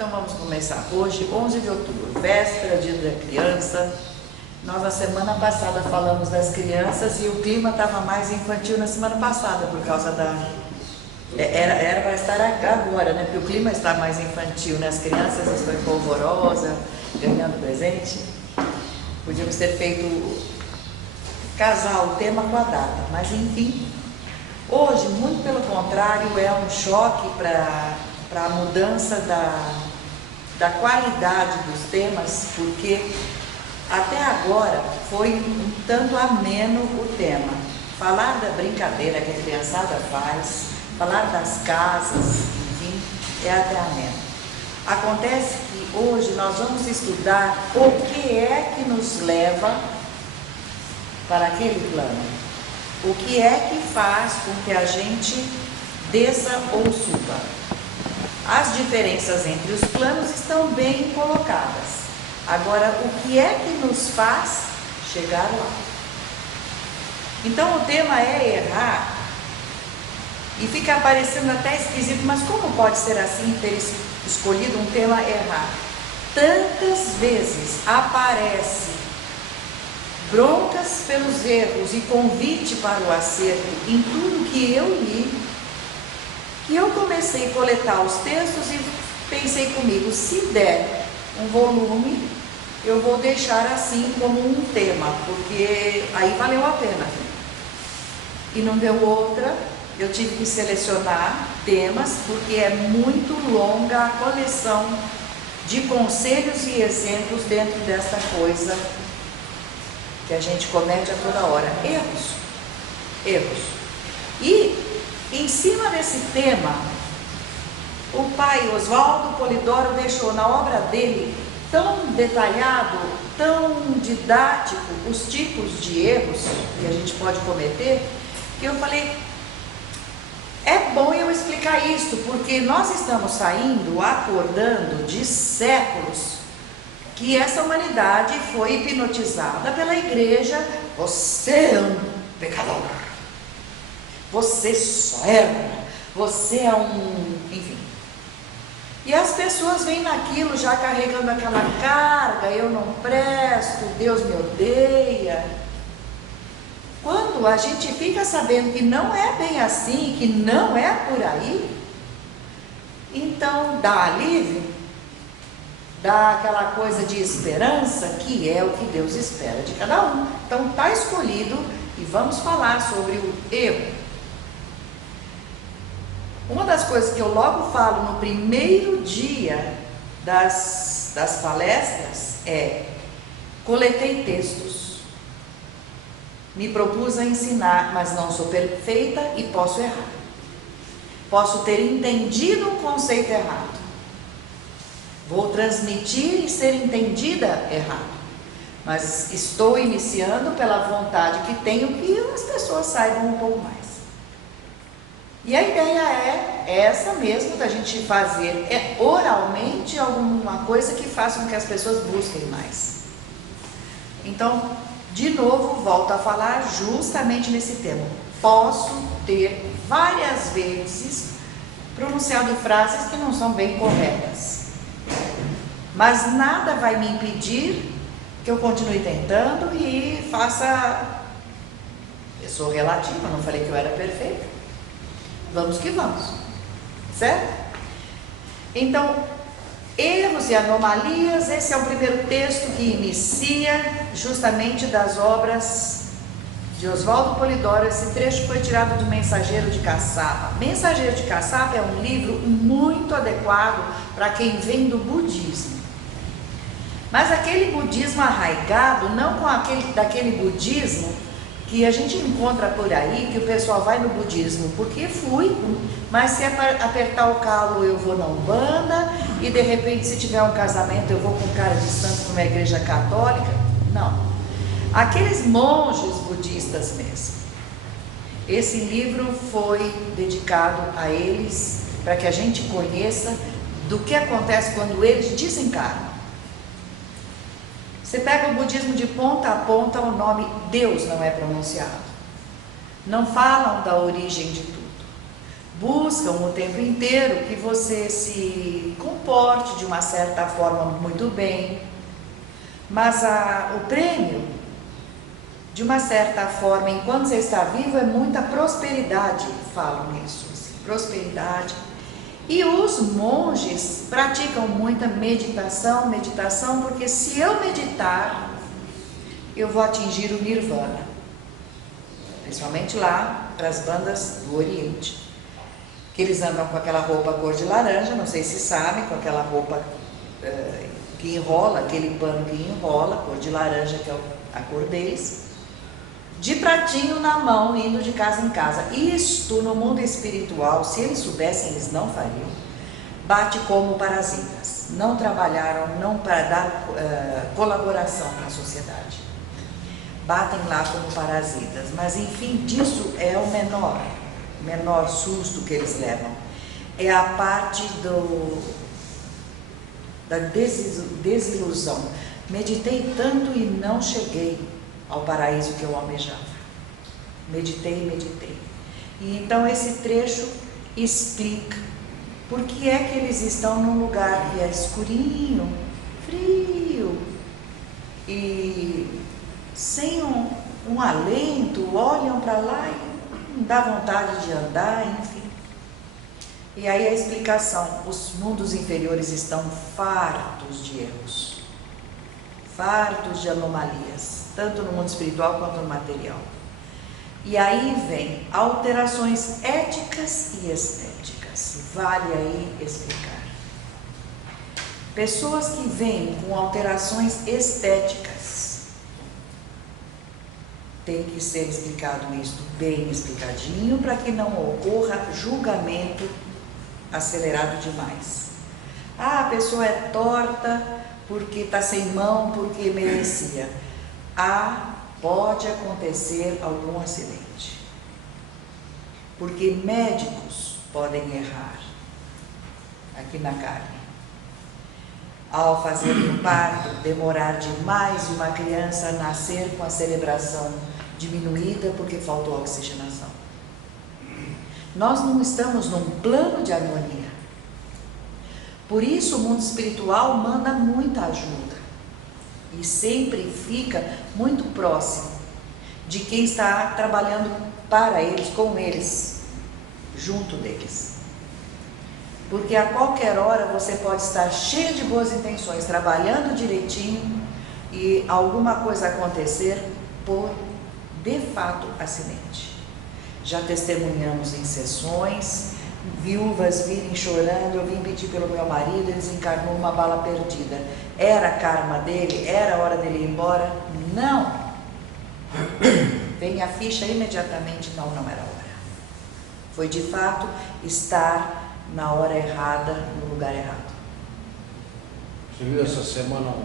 Então vamos começar. Hoje, 11 de outubro, véspera, dia da criança. Nós na semana passada falamos das crianças e o clima estava mais infantil na semana passada por causa da... Era para estar agora, né? Porque o clima está mais infantil, né? As crianças estão em polvorosa, ganhando presente. Podíamos ter feito casar o tema com a data, mas enfim. Hoje, muito pelo contrário, é um choque para a mudança da qualidade dos temas, porque até agora foi um tanto ameno o tema. Falar da brincadeira que a criançada faz, falar das casas, enfim, é até ameno. Acontece que hoje nós vamos estudar o que é que nos leva para aquele plano. O que é que faz com que a gente desça ou suba? As diferenças entre os planos estão bem colocadas. Agora, o que é que nos faz chegar lá? Então, o tema é errar. E fica parecendo até esquisito, mas como pode ser assim, ter escolhido um tema errar? Tantas vezes aparece broncas pelos erros e convite para o acerto em tudo que eu li, que eu comecei a coletar os textos e pensei comigo, se der um volume, eu vou deixar assim como um tema, porque aí valeu a pena. E não deu outra, eu tive que selecionar temas, porque é muito longa a coleção de conselhos e exemplos dentro desta coisa que a gente comete a toda hora, erros. E em cima desse tema, o pai Oswaldo Polidoro deixou na obra dele tão detalhado, tão didático os tipos de erros que a gente pode cometer, que eu falei, é bom eu explicar isso, porque nós estamos saindo, acordando de séculos que essa humanidade foi hipnotizada pela igreja. Você é um pecador, você só erra, você é um... enfim. E as pessoas vêm naquilo já carregando aquela carga, eu não presto, Deus me odeia. Quando a gente fica sabendo que não é bem assim, que não é por aí, então dá alívio. Dá aquela coisa de esperança, que é o que Deus espera de cada um. Então está escolhido e vamos falar sobre o erro. Uma das coisas que eu logo falo no primeiro dia das palestras é: coletei textos, me propus a ensinar, mas não sou perfeita e posso errar. Posso ter entendido um conceito errado. Vou transmitir e ser entendida errado, mas estou iniciando pela vontade que tenho que as pessoas saibam um pouco mais. E a ideia é essa mesmo, da gente fazer oralmente alguma coisa que faça com que as pessoas busquem mais. Então, de novo, volto a falar justamente nesse tema. Posso ter várias vezes pronunciado frases que não são bem corretas, mas nada vai me impedir que eu continue tentando e faça... Eu sou relativa, não falei que eu era perfeita. Vamos que vamos, certo? Então, erros e anomalias, esse é o primeiro texto que inicia justamente das obras de Oswaldo Polidoro. Esse trecho foi tirado do Mensageiro de Caçapa. Mensageiro de Caçapa é um livro muito adequado para quem vem do budismo. Mas aquele budismo arraigado, não com daquele budismo que a gente encontra por aí, que o pessoal vai no budismo, porque fui, mas se apertar o calo eu vou na Umbanda, e de repente se tiver um casamento eu vou com cara de santo como a igreja católica. Não, aqueles monges budistas mesmo. Esse livro foi dedicado a eles, para que a gente conheça do que acontece quando eles desencarnam. Você pega o budismo de ponta a ponta, o nome Deus não é pronunciado. Não falam da origem de tudo. buscam o tempo inteiro que você se comporte de uma certa forma muito bem, mas o prêmio, de uma certa forma, enquanto você está vivo, é muita prosperidade, falam isso, assim, prosperidade. E os monges praticam muita meditação, porque se eu meditar, eu vou atingir o nirvana. Principalmente lá, para as bandas do Oriente. Que eles andam com aquela roupa cor de laranja, não sei se sabem, com aquela roupa que enrola, aquele pano que enrola, cor de laranja, que é a cor deles. De pratinho na mão, indo de casa em casa. Isto no mundo espiritual, se eles soubessem, eles não fariam. Bate como parasitas. Não trabalharam, não para dar colaboração para a sociedade. Batem lá como parasitas. Mas enfim, disso é o menor susto que eles levam. É a parte da desilusão. Meditei tanto e não cheguei ao paraíso que eu almejava. Meditei. E então esse trecho explica por que é que eles estão num lugar que é escurinho, frio e sem um alento, olham para lá e não dá vontade de andar, enfim. E aí a explicação: os mundos inferiores estão fartos de erros, fartos de anomalias, tanto no mundo espiritual quanto no material. E aí vem alterações éticas e estéticas. Vale aí explicar. Pessoas que vêm com alterações estéticas, tem que ser explicado isto bem explicadinho, para que não ocorra julgamento acelerado demais. Ah, a pessoa é torta porque está sem mão, porque merecia. Pode acontecer algum acidente, porque médicos podem errar aqui na carne. Ao fazer um parto, demorar demais e uma criança nascer com a celebração diminuída porque faltou oxigenação. Nós não estamos num plano de harmonia. Por isso o mundo espiritual manda muita ajuda. E sempre fica muito próximo de quem está trabalhando para eles, com eles, junto deles. Porque a qualquer hora você pode estar cheio de boas intenções, trabalhando direitinho e alguma coisa acontecer por, de fato, acidente. Já testemunhamos em sessões, viúvas virem chorando: eu vim pedir pelo meu marido, ele desencarnou, uma bala perdida. Era karma dele? Era a hora dele ir embora? Não. Vem a ficha imediatamente: não era hora. Foi de fato estar na hora errada, no lugar errado. Você viu essa semana um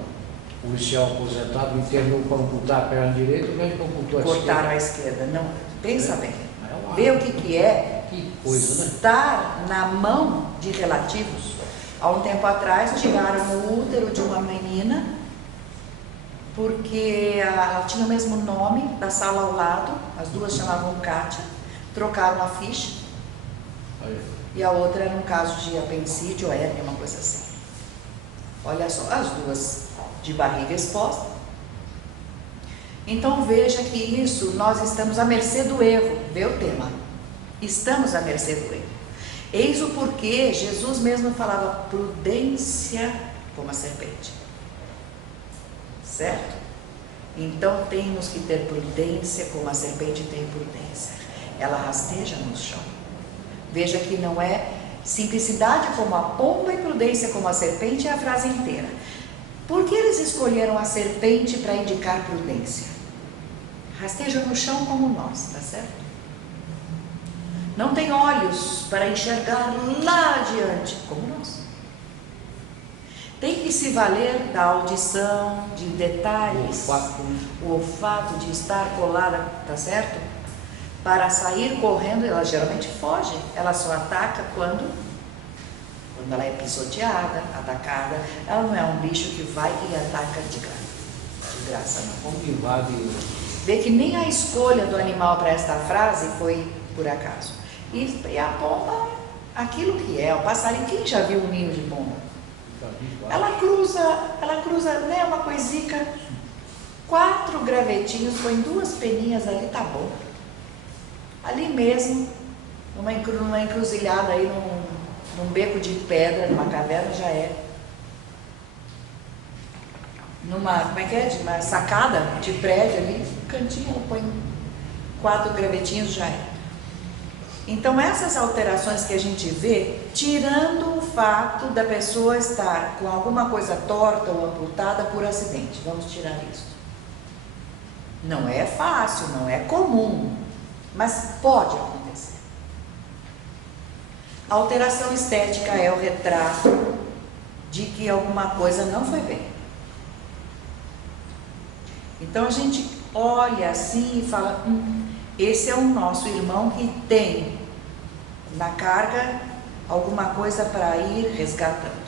policial aposentado internou para amputar a perna direita, o médico amputou a esquerda. Cortaram a esquerda. Não, pensa bem. Vê o que é que coisa, né? Estar na mão de relativos. Há um tempo atrás tiraram o útero de uma menina porque ela tinha o mesmo nome da sala ao lado, as duas chamavam Kátia, trocaram a ficha. Aí. E a outra era um caso de apendicite ou hérnia, uma coisa assim. Olha só, as duas de barriga exposta. Então veja que isso, nós estamos à mercê do erro. Vê o tema. Estamos à mercê do erro. Eis o porquê Jesus mesmo falava: prudência como a serpente. Certo? Então temos que ter prudência como a serpente tem prudência. Ela rasteja no chão. Veja que não é simplicidade como a pomba e prudência como a serpente, é a frase inteira. Por que eles escolheram a serpente para indicar prudência? Rasteja no chão como nós, tá certo? Não tem olhos para enxergar lá adiante, como nós. Tem que se valer da audição, de detalhes, o olfato de estar colada, tá certo? Para sair correndo, ela geralmente foge, ela só ataca quando ela é pisoteada, atacada. Ela não é um bicho que vai e ataca de graça, não. Como que invade? Vê que nem a escolha do animal para esta frase foi por acaso. E a pomba, aquilo que é, o passarinho, quem já viu um ninho de pomba? Ela cruza, né, uma coisica, 4 gravetinhos, põe 2 peninhas ali, tá bom. Ali mesmo, numa encruzilhada aí, num beco de pedra, numa caverna, já é. Como é que é? De uma sacada de prédio ali, no cantinho, ela põe 4 gravetinhos, já é. Então, essas alterações que a gente vê, tirando o fato da pessoa estar com alguma coisa torta ou amputada por acidente, vamos tirar isso. Não é fácil, não é comum, mas pode acontecer. A alteração estética é o retrato de que alguma coisa não foi bem. Então a gente olha assim e fala, esse é o nosso irmão que tem na carga alguma coisa para ir resgatando.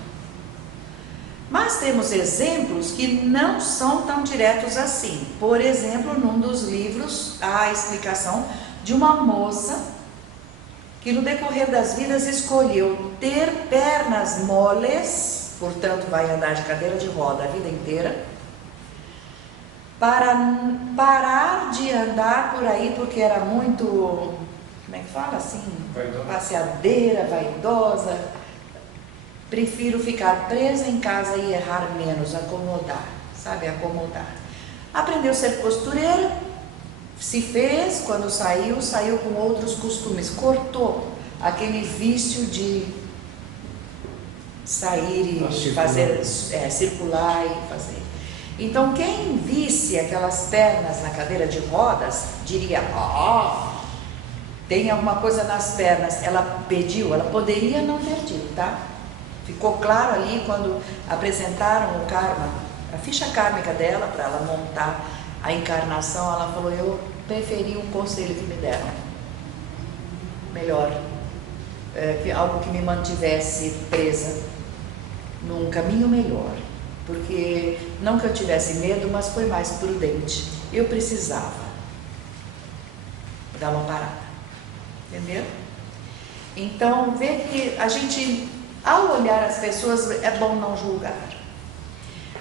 Mas temos exemplos que não são tão diretos assim. Por exemplo, num dos livros, há a explicação de uma moça que no decorrer das vidas escolheu ter pernas moles, portanto vai andar de cadeira de roda a vida inteira, para parar de andar por aí porque era muito, como é que fala assim, passeadeira, vaidosa. Prefiro ficar presa em casa e errar menos, acomodar, sabe, acomodar. Aprendeu a ser costureira, se fez, quando saiu com outros costumes, cortou aquele vício de sair e fazer, circular e fazer. Então, quem visse aquelas pernas na cadeira de rodas, diria, tem alguma coisa nas pernas. Ela pediu, ela poderia não ter tido, tá? Ficou claro ali quando apresentaram o karma, a ficha kármica dela, para ela montar a encarnação, ela falou, eu preferi um conselho que me deram. Melhor, algo que me mantivesse presa num caminho melhor. Porque, não que eu tivesse medo, mas foi mais prudente. Eu precisava dar uma parada, entendeu? Então, vê que a gente, ao olhar as pessoas, é bom não julgar.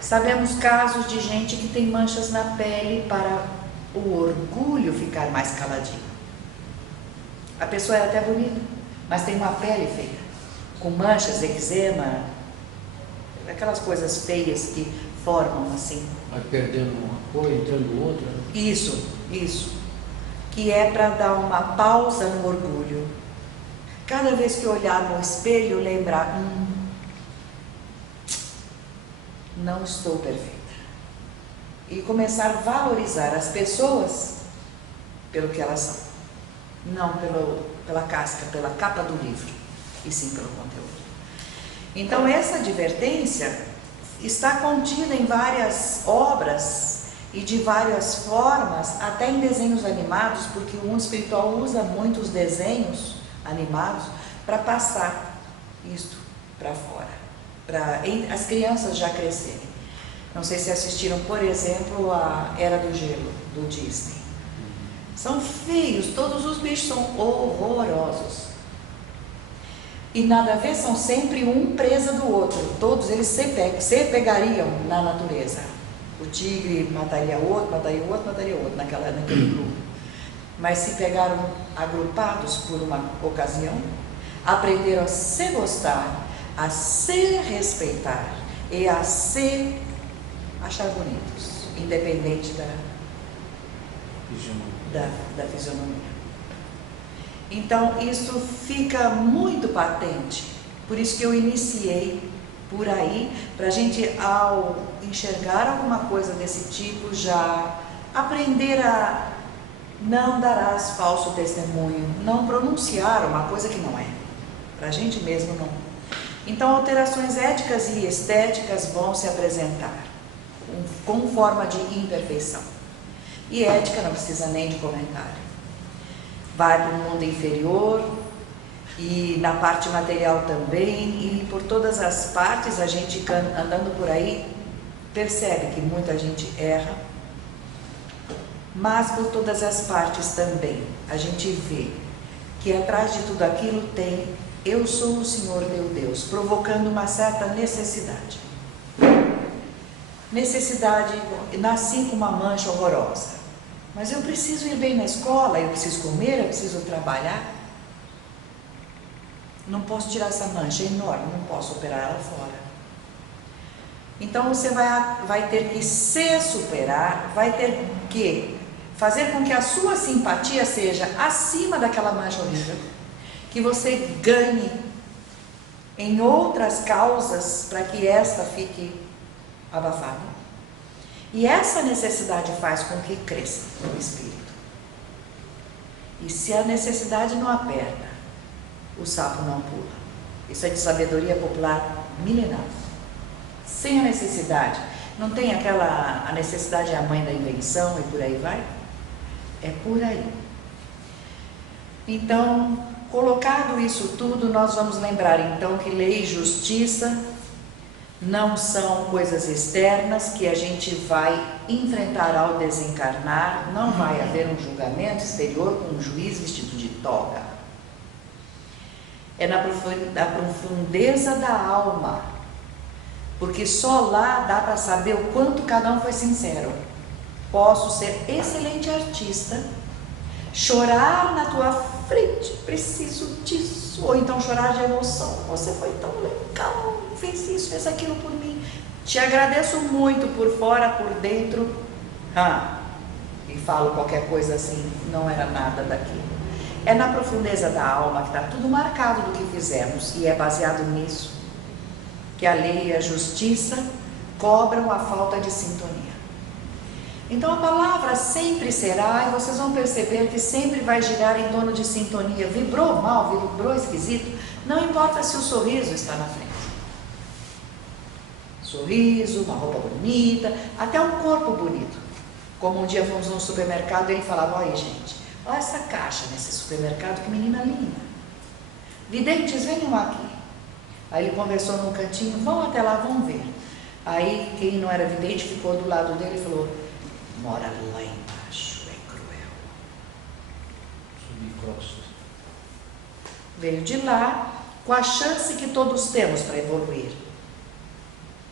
Sabemos casos de gente que tem manchas na pele para o orgulho ficar mais caladinho. A pessoa é até bonita, mas tem uma pele feia, com manchas, eczema, aquelas coisas feias que formam assim. Vai perdendo uma cor, entrando outra. Isso. Que é para dar uma pausa no orgulho. Cada vez que olhar no espelho, lembrar, não estou perfeita. E começar a valorizar as pessoas pelo que elas são. Não pela casca, pela capa do livro, e sim pelo conteúdo. Então, essa advertência está contida em várias obras e de várias formas, até em desenhos animados, porque o mundo espiritual usa muito os desenhos animados para passar isto para fora, para as crianças já crescerem. Não sei se assistiram, por exemplo, a Era do Gelo, do Disney. São feios, todos os bichos são horrorosos. E nada a ver, são sempre um presa do outro. Todos eles se pegariam na natureza. O tigre mataria o outro, naquele grupo. Mas se pegaram agrupados por uma ocasião, aprenderam a se gostar, a se respeitar e a se achar bonitos, independente da fisionomia. Então, isso fica muito patente, por isso que eu iniciei por aí, para a gente, ao enxergar alguma coisa desse tipo, já aprender a não darás falso testemunho, não pronunciar uma coisa que não é, para a gente mesmo não. Então, alterações éticas e estéticas vão se apresentar com forma de imperfeição. E ética não precisa nem de comentário. Vai para o mundo inferior e na parte material também, e por todas as partes a gente andando por aí percebe que muita gente erra, mas por todas as partes também a gente vê que atrás de tudo aquilo tem eu sou o Senhor teu Deus, provocando uma certa necessidade. Necessidade, nasci com uma mancha horrorosa, mas eu preciso ir bem na escola, eu preciso comer, eu preciso trabalhar. Não posso tirar essa mancha, é enorme, não posso operar ela fora. Então você vai ter que se superar, vai ter que fazer com que a sua simpatia seja acima daquela mancha horrível, que você ganhe em outras causas para que esta fique abafada. E essa necessidade faz com que cresça o espírito. E se a necessidade não aperta, o sapo não pula. Isso é de sabedoria popular milenar. Sem a necessidade, não tem a necessidade é a mãe da invenção e por aí vai? É por aí. Então, colocado isso tudo, nós vamos lembrar então que lei e justiça não são coisas externas que a gente vai enfrentar ao desencarnar, não vai haver um julgamento exterior com um juiz vestido de toga. É na profundeza da alma, porque só lá dá para saber o quanto cada um foi sincero. Posso ser excelente artista, chorar na tua frente, preciso disso, ou então chorar de emoção, você foi tão legal, fez isso, fez aquilo por mim, te agradeço muito por fora, por dentro, e falo qualquer coisa assim, não era nada daquilo. É na profundeza da alma que está tudo marcado do que fizemos, e é baseado nisso que a lei e a justiça cobram a falta de sintonia. Então a palavra sempre será, e vocês vão perceber que sempre vai girar em torno de sintonia. Vibrou mal, vibrou esquisito, não importa se o sorriso está na frente. Sorriso, uma roupa bonita, até um corpo bonito. Como um dia fomos num supermercado e ele falava, olha gente, olha essa caixa nesse supermercado, que menina linda. Videntes, venham aqui. Aí ele conversou num cantinho, vão até lá, vão ver. Aí quem não era vidente ficou do lado dele e falou, mora lá embaixo, é cruel. Subcosta. Veio de lá com a chance que todos temos para evoluir.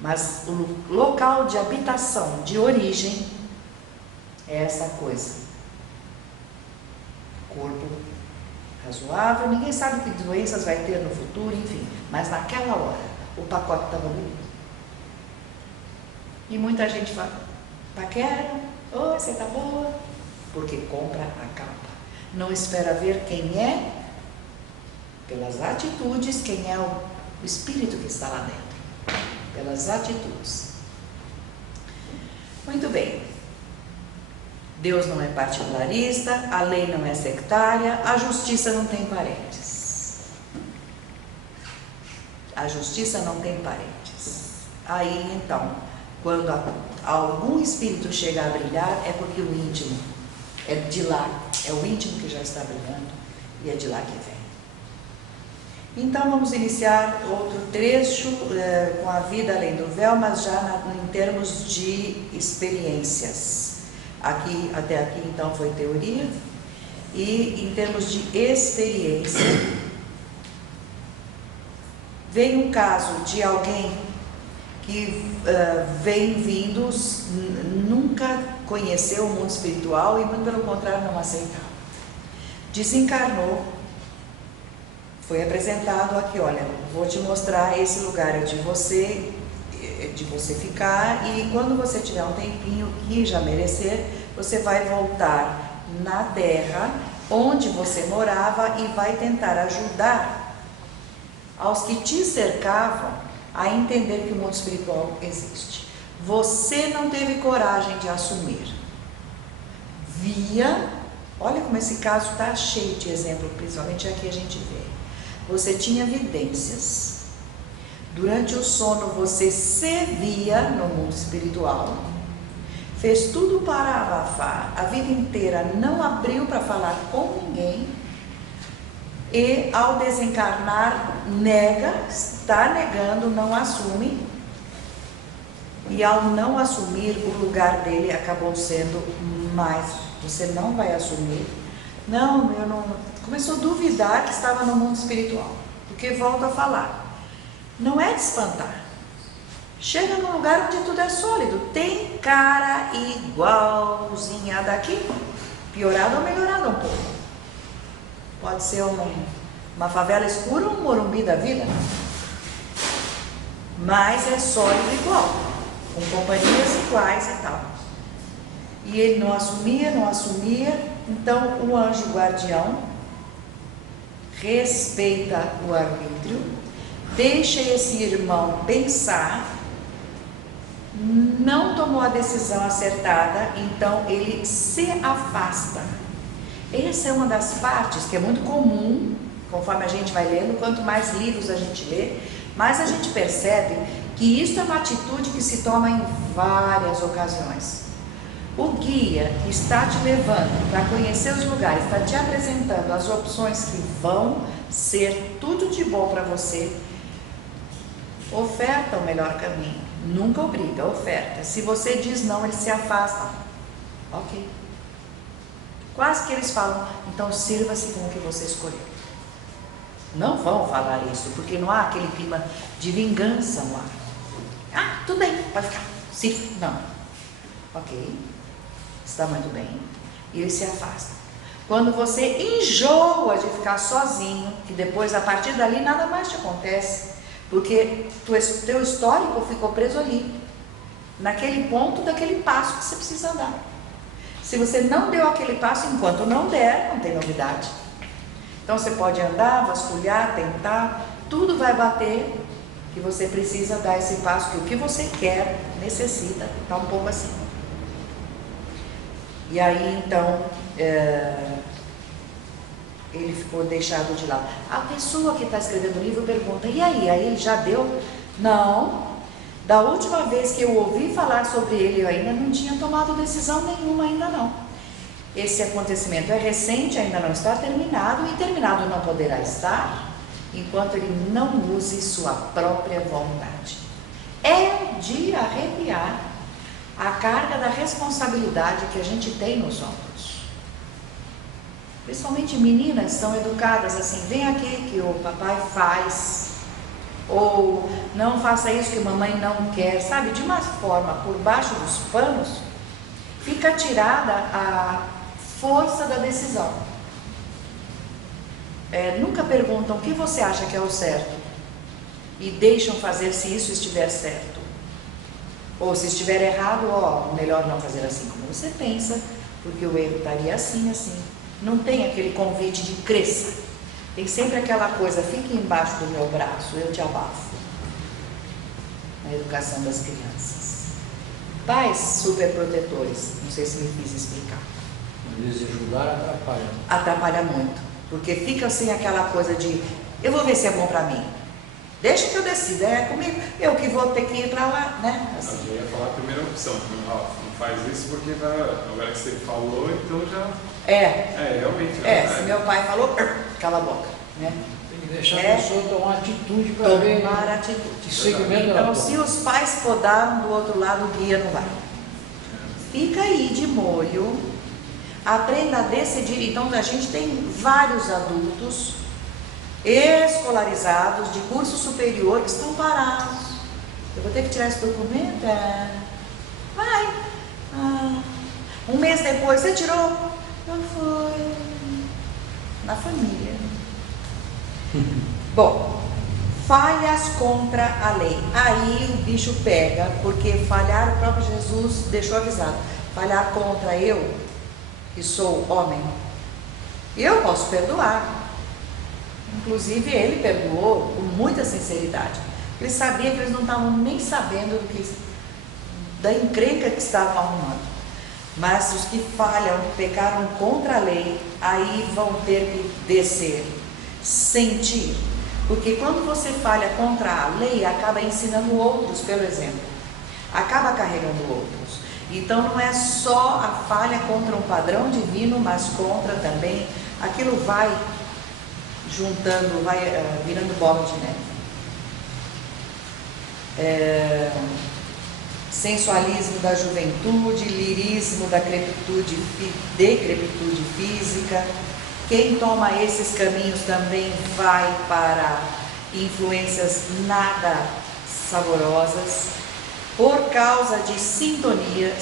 Mas o local de habitação, de origem, é essa coisa. Corpo razoável, ninguém sabe que doenças vai ter no futuro, enfim. Mas naquela hora, o pacote estava bonito. E muita gente fala, paquera, oi, você tá boa? Porque compra a capa. Não espera ver quem é, pelas atitudes, quem é o espírito que está lá dentro. Pelas atitudes. Muito bem. Deus não é particularista, a lei não é sectária, a justiça não tem parentes. A justiça não tem parentes. Aí então, quando algum espírito chega a brilhar, é porque o íntimo é de lá, é o íntimo que já está brilhando e é de lá que vem. Então vamos iniciar outro trecho com a vida além do véu, mas já em termos de experiências. Até aqui então foi teoria, e em termos de experiência, vem um caso de alguém que vem vindo, nunca conheceu o mundo espiritual e muito pelo contrário não aceitava. Desencarnou, foi apresentado aqui, olha, vou te mostrar esse lugar de você ficar, e quando você tiver um tempinho que já merecer, você vai voltar na terra onde você morava e vai tentar ajudar aos que te cercavam a entender que o mundo espiritual existe. Você não teve coragem de assumir. Olha como esse caso está cheio de exemplo, principalmente aqui a gente vê. Você tinha evidências. Durante o sono você se via no mundo espiritual, fez tudo para abafar, a vida inteira não abriu para falar com ninguém, e ao desencarnar nega, está negando, não assume, e ao não assumir, o lugar dele acabou sendo mais, você não vai assumir, não, eu não, começou a duvidar que estava no mundo espiritual. Porque, volto a falar, não é de espantar. Chega num lugar onde tudo é sólido. Tem cara igualzinha daqui, piorada ou melhorada um pouco. Pode ser uma favela escura ou um Morumbi da vida, mas é sólido igual, com companhias iguais e tal. E ele não assumia, então o anjo guardião respeita o arbítrio, deixa esse irmão pensar, não tomou a decisão acertada, então ele se afasta. Essa é uma das partes que é muito comum, conforme a gente vai lendo, quanto mais livros a gente lê, mais a gente percebe que isso é uma atitude que se toma em várias ocasiões. O guia está te levando para conhecer os lugares, está te apresentando as opções que vão ser tudo de bom para você. Oferta o melhor caminho, nunca obriga, oferta. Se você diz não, ele se afasta. Ok. Quase que eles falam, então sirva-se com o que você escolheu. Não vão falar isso, porque não há aquele clima de vingança no ar. Ah, tudo bem, pode ficar. Sim, não. Ok, está muito bem. E ele se afasta. Quando você enjoa de ficar sozinho, que depois, a partir dali, nada mais te acontece, porque teu histórico ficou preso ali, naquele ponto daquele passo que você precisa dar. Se você não deu aquele passo, enquanto não der, não tem novidade. Então você pode andar, vasculhar, tentar, tudo vai bater que você precisa dar esse passo, que o que você quer, necessita, está um pouco assim. E aí então, ele ficou deixado de lado. A pessoa que está escrevendo o livro pergunta, e aí? Aí ele já deu? Não, da última vez que eu ouvi falar sobre ele, eu ainda não tinha tomado decisão nenhuma, ainda não. Esse acontecimento é recente, ainda não está terminado, e terminado não poderá estar, enquanto ele não use sua própria vontade. É de arrepiar a carga da responsabilidade que a gente tem nos ombros. Principalmente meninas são educadas assim, vem aqui que o papai faz, ou não faça isso que mamãe não quer, sabe? De uma forma, por baixo dos panos, fica tirada a força da decisão. Nunca perguntam o que você acha que é o certo e deixam fazer se isso estiver certo. Ou se estiver errado, melhor não fazer assim como você pensa, porque o erro estaria assim, assim. Não tem aquele convite de cresça. Tem sempre aquela coisa, fique embaixo do meu braço, eu te abafo. Na educação das crianças. Pais superprotetores, não sei se me fiz explicar. Desajudar atrapalha. Atrapalha muito, porque fica assim aquela coisa de, eu vou ver se é bom para mim. Deixa que eu decida, é comigo, eu que vou ter que ir para lá, né? Assim. Eu ia falar a primeira opção, não faz isso porque agora que você falou, então já... realmente. Se meu pai falou, cala a boca, né? Tem que deixar a pessoa tomar atitude para ver. Tomar atitude. Que segmento então, se os pais podaram do outro lado, o guia não vai. Fica aí de molho, aprenda a decidir. Então, a gente tem vários adultos escolarizados de curso superior que estão parados. Eu vou ter que tirar esse documento? Vai. Um mês depois, você tirou? Não foi. Na família. Bom, falhas contra a lei. Aí o bicho pega, porque falhar, o próprio Jesus deixou avisado. Falhar contra eu, que sou homem, eu posso perdoar. Inclusive ele perdoou com muita sinceridade. Ele sabia que eles não estavam nem sabendo da encrenca que estavam arrumando. Mas os que falham, pecaram contra a lei, aí vão ter que descer, sentir. Porque quando você falha contra a lei, acaba ensinando outros pelo exemplo. Acaba carregando outros. Então não é só a falha contra um padrão divino, mas contra também, aquilo vai juntando, vai virando bola de neve. Sensualismo da juventude, lirismo da decrepitude física, Quem toma esses caminhos também vai para influências nada saborosas, por causa de sintonia.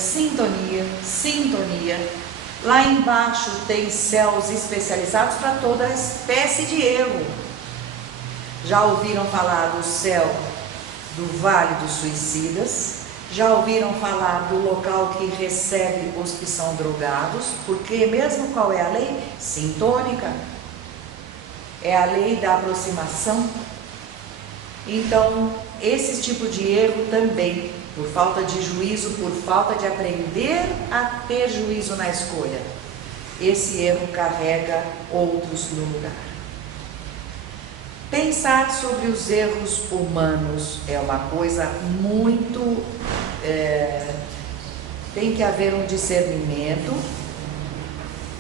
Lá embaixo tem céus especializados para toda espécie de erro. Já ouviram falar do céu do Vale dos Suicidas? Já ouviram falar do local que recebe os que são drogados? Porque mesmo qual é a lei? Sintônica. É a lei da aproximação. Então, esse tipo de erro também, por falta de juízo, por falta de aprender a ter juízo na escolha, esse erro carrega outros no lugar. Pensar sobre os erros humanos é uma coisa muito... tem que haver um discernimento,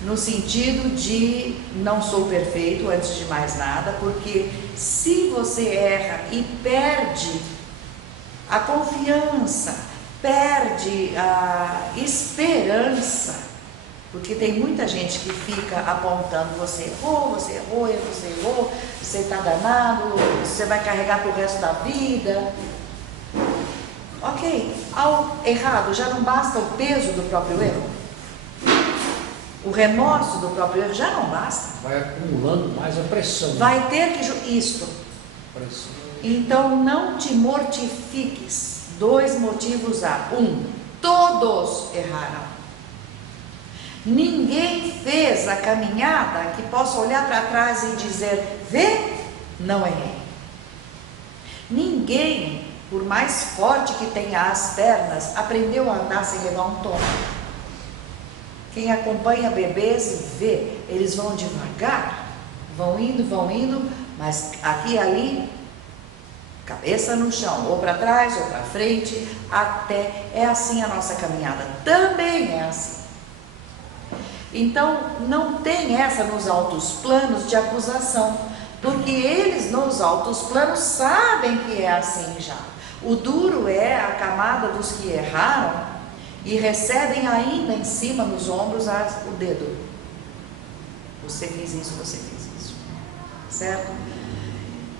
no sentido de não sou perfeito, antes de mais nada, porque se você erra e perde a confiança, perde a esperança, porque tem muita gente que fica apontando, você errou, você está danado, você vai carregar para o resto da vida. Ok, ao errado já não basta o peso do próprio erro? O remorso do próprio erro já não basta? Vai acumulando mais a pressão. Vai ter que... Isto. Pressão. Então não te mortifiques. 2 motivos há. 1, todos erraram. Ninguém fez a caminhada que possa olhar para trás e dizer, vê, não errei. Ninguém, por mais forte que tenha as pernas, aprendeu a andar sem levar um tombo. Quem acompanha bebês vê, eles vão devagar, vão indo, mas aqui e ali, cabeça no chão, ou para trás ou para frente, até é assim a nossa caminhada, também é assim. Então, não tem essa nos altos planos de acusação, porque eles nos altos planos sabem que é assim já. O duro é a camada dos que erraram e recebem ainda em cima nos ombros o dedo. Você fez isso, certo?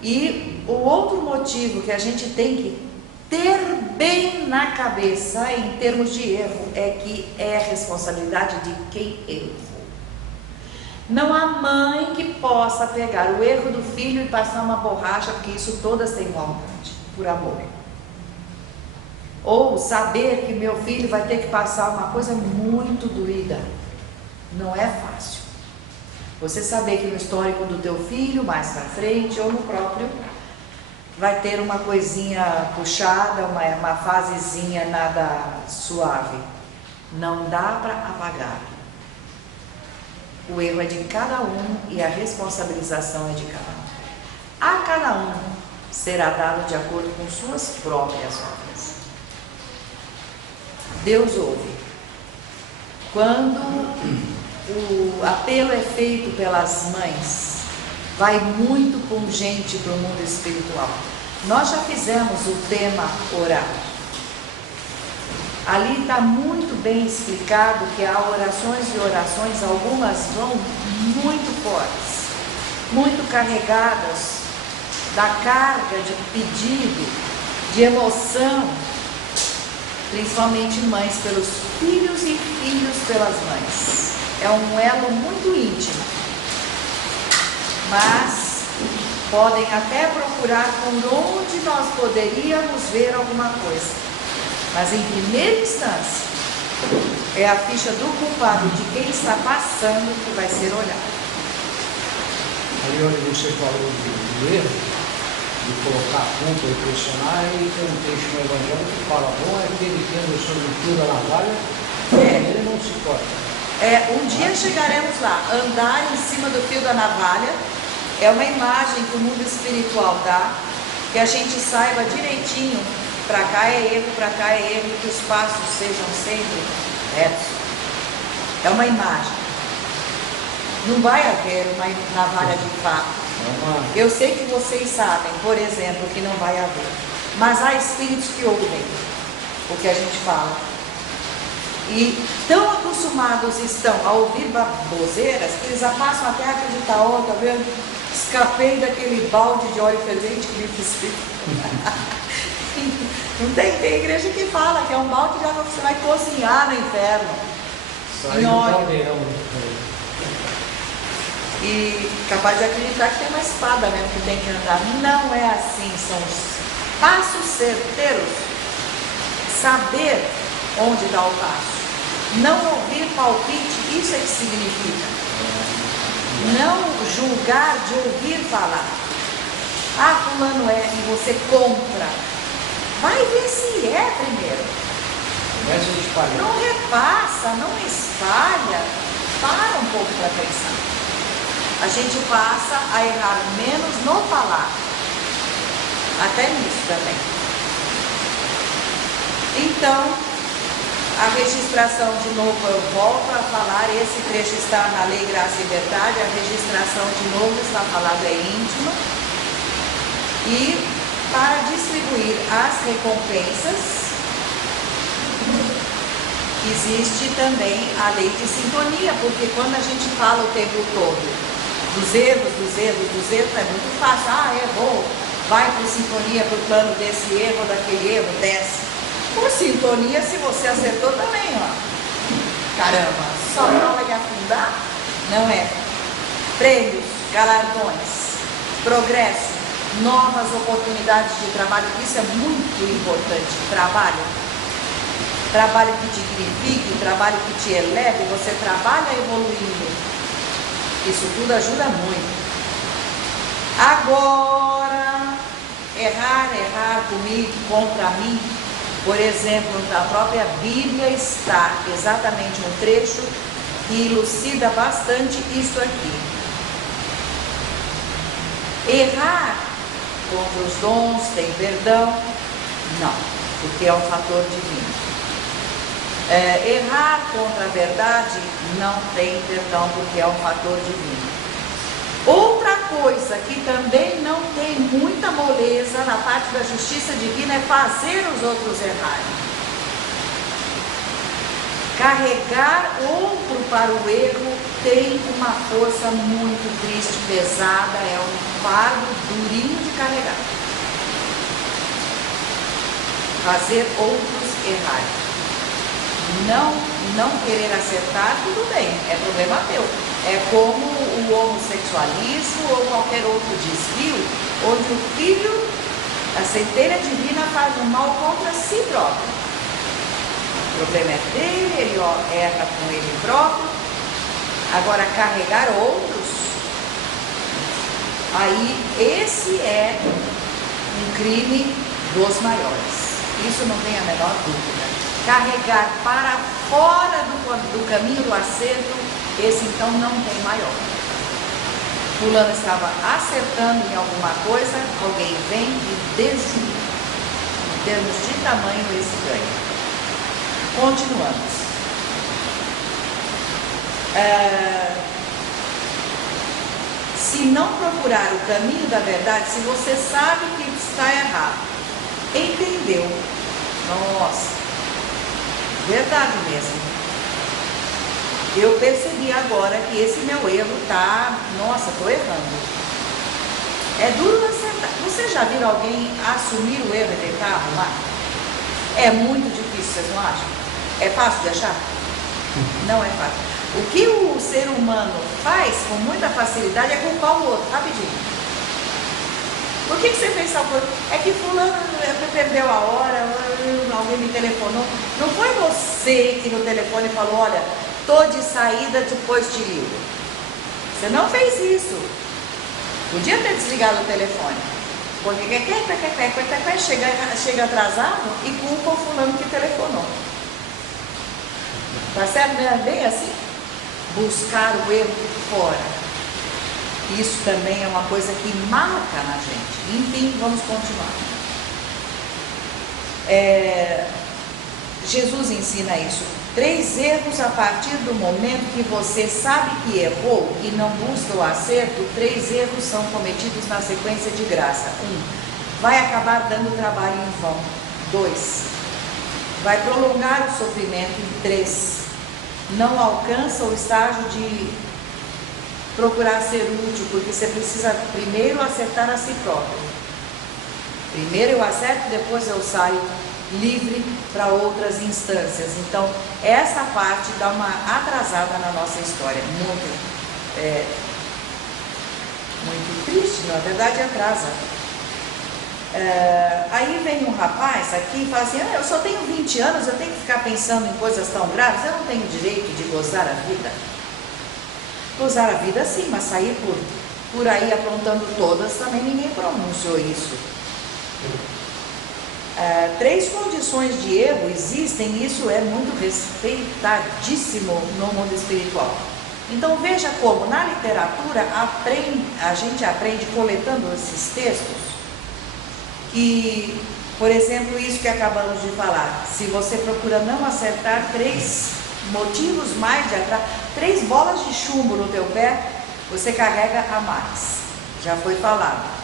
E o outro motivo que a gente tem que ter bem na cabeça em termos de erro é que é responsabilidade de quem errou. Não há mãe que possa pegar o erro do filho e passar uma borracha, porque isso todas têm vontade, por amor. Ou saber que meu filho vai ter que passar uma coisa muito doída. Não é fácil. Você saber que no histórico do teu filho, mais para frente, ou no próprio, vai ter uma coisinha puxada, uma fasezinha nada suave. Não dá para apagar. O erro é de cada um e a responsabilização é de cada um. A cada um será dado de acordo com suas próprias obras. Deus ouve. Quando o apelo é feito pelas mães, vai muito pungente para o mundo espiritual. Nós já fizemos o tema orar. Ali está muito bem explicado que há orações e orações, algumas vão muito fortes, muito carregadas da carga de pedido, de emoção, principalmente mães pelos filhos e filhos pelas mães. É um elo muito íntimo, mas podem até procurar por onde nós poderíamos ver alguma coisa. Mas em primeira instância, é a ficha do culpado, de quem está passando, que vai ser olhada. Aí onde você falou do erro, de colocar a culpa e pressionar, e tem um texto no Evangelho que fala, bom é aquele que anda sobre o fio da navalha, ele não se corta. Um dia chegaremos lá. Andar em cima do fio da navalha é uma imagem que o mundo espiritual dá, que a gente saiba direitinho. Para cá é erro, para cá é erro, que os passos sejam sempre retos. É uma imagem. Não vai haver uma navalha de fato. Eu sei que vocês sabem, por exemplo, que não vai haver. Mas há espíritos que ouvem o que a gente fala. E tão acostumados estão a ouvir baboseiras que eles já passam até a acreditar, ó, tá vendo? Escapei daquele balde de óleo fervente que me fiz. Não tem igreja que fala que é um balde de água que você vai cozinhar no inferno. Sai do caldeirão. E capaz de acreditar que tem uma espada mesmo que tem que andar. Não é assim, são os passos certeiros. Saber onde dá o passo. Não ouvir palpite, isso é que significa. Não julgar de ouvir falar. Ah, fulano é, e você compra. Vai ver se é primeiro. Não repassa, não espalha. Para um pouco para pensar. A gente passa a errar menos no falar. Até nisso também. Então, a registração, de novo, eu volto a falar, esse trecho está na Lei, Graça e Verdade, a registração, de novo, está falado, é íntimo. E para distribuir as recompensas, existe também a lei de sintonia, porque quando a gente fala o tempo todo dos erros, é muito fácil. Ah, errou, vai por sintonia, por plano desse erro, daquele erro, desce. Por sintonia, se você acertou também, ó. Caramba, só não vai afundar? Não é. Prêmios, galardões, progresso, novas oportunidades de trabalho, isso é muito importante. Trabalho que te dignifique, trabalho que te eleve, você trabalha evoluindo. Isso tudo ajuda muito. Agora, errar comigo, contra mim. Por exemplo, na própria Bíblia está exatamente um trecho que elucida bastante isso aqui. Errar contra os dons tem perdão? Não, porque é um fator divino. Errar contra a verdade não tem perdão, porque é um fator divino. Outra coisa que também não tem muita moleza na parte da justiça divina é fazer os outros errarem. Carregar outro para o erro tem uma força muito triste, pesada, é um fardo durinho de carregar. Fazer outros errarem. Não querer acertar, tudo bem, é problema teu. É como o homossexualismo ou qualquer outro desvio, onde o filho, a centelha divina, faz o mal contra si próprio. O problema é dele, ele erra com ele próprio. Agora, carregar outros, aí esse é um crime dos maiores. Isso não tem a menor dúvida. Carregar para fora do caminho do acerto, esse então não tem maior. Fulano estava acertando em alguma coisa, alguém vem e desvia. Em termos de tamanho, esse ganha. Continuamos. Se não procurar o caminho da verdade, se você sabe que está errado, entendeu? Nossa, verdade mesmo. Eu percebi agora que esse meu erro tá, nossa, tô errando. É duro acertar. Você já viu alguém assumir o erro e tentar arrumar? É muito difícil, vocês não acham? É fácil de achar? Não é fácil. O que o ser humano faz com muita facilidade é culpar o outro, rapidinho. Por que você fez tal coisa? É que fulano perdeu a hora, alguém me telefonou. Não foi você que no telefone falou, olha, tô de saída, depois te ligo. Você não fez isso. Podia ter desligado o telefone. Porque chega atrasado e culpa o fulano que telefonou. Tá certo? Não é bem assim? Buscar o erro fora. Isso também é uma coisa que marca na gente. Enfim, vamos continuar. Jesus ensina isso. 3 erros a partir do momento que você sabe que errou e não busca o acerto. 3 erros são cometidos na sequência de graça. 1. Vai acabar dando trabalho em vão. 2. vai prolongar o sofrimento em 3. Não alcança o estágio de procurar ser útil, porque você precisa primeiro acertar a si próprio. Primeiro eu acerto, depois eu saio livre para outras instâncias. Então, essa parte dá uma atrasada na nossa história, muito triste, na verdade atrasa. Aí vem um rapaz aqui e fala assim, eu só tenho 20 anos, eu tenho que ficar pensando em coisas tão graves, eu não tenho direito de gozar a vida. Gozar a vida sim, mas sair por aí aprontando todas, também ninguém pronunciou isso. 3 condições de erro existem, e isso é muito respeitadíssimo no mundo espiritual. Então veja como na literatura a gente aprende coletando esses textos, que, por exemplo, isso que acabamos de falar, se você procura não acertar 3 motivos mais de atrás, 3 bolas de chumbo no teu pé, você carrega a mais, já foi falado.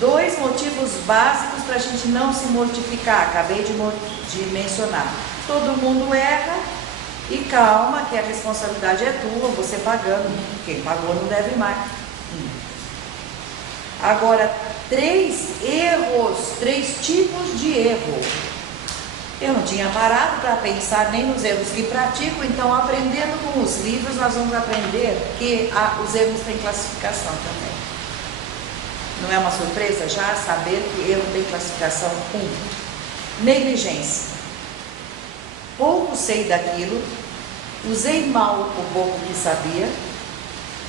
2 motivos básicos para a gente não se mortificar, acabei de mencionar. Todo mundo erra e calma, que a responsabilidade é tua, você pagando, quem pagou não deve mais. Agora, 3 erros, 3 tipos de erro. Eu não tinha parado para pensar nem nos erros que pratico, então aprendendo com os livros nós vamos aprender que os erros têm classificação também. Não é uma surpresa já saber que erro tem classificação 1. Negligência. Pouco sei daquilo, usei mal o pouco que sabia,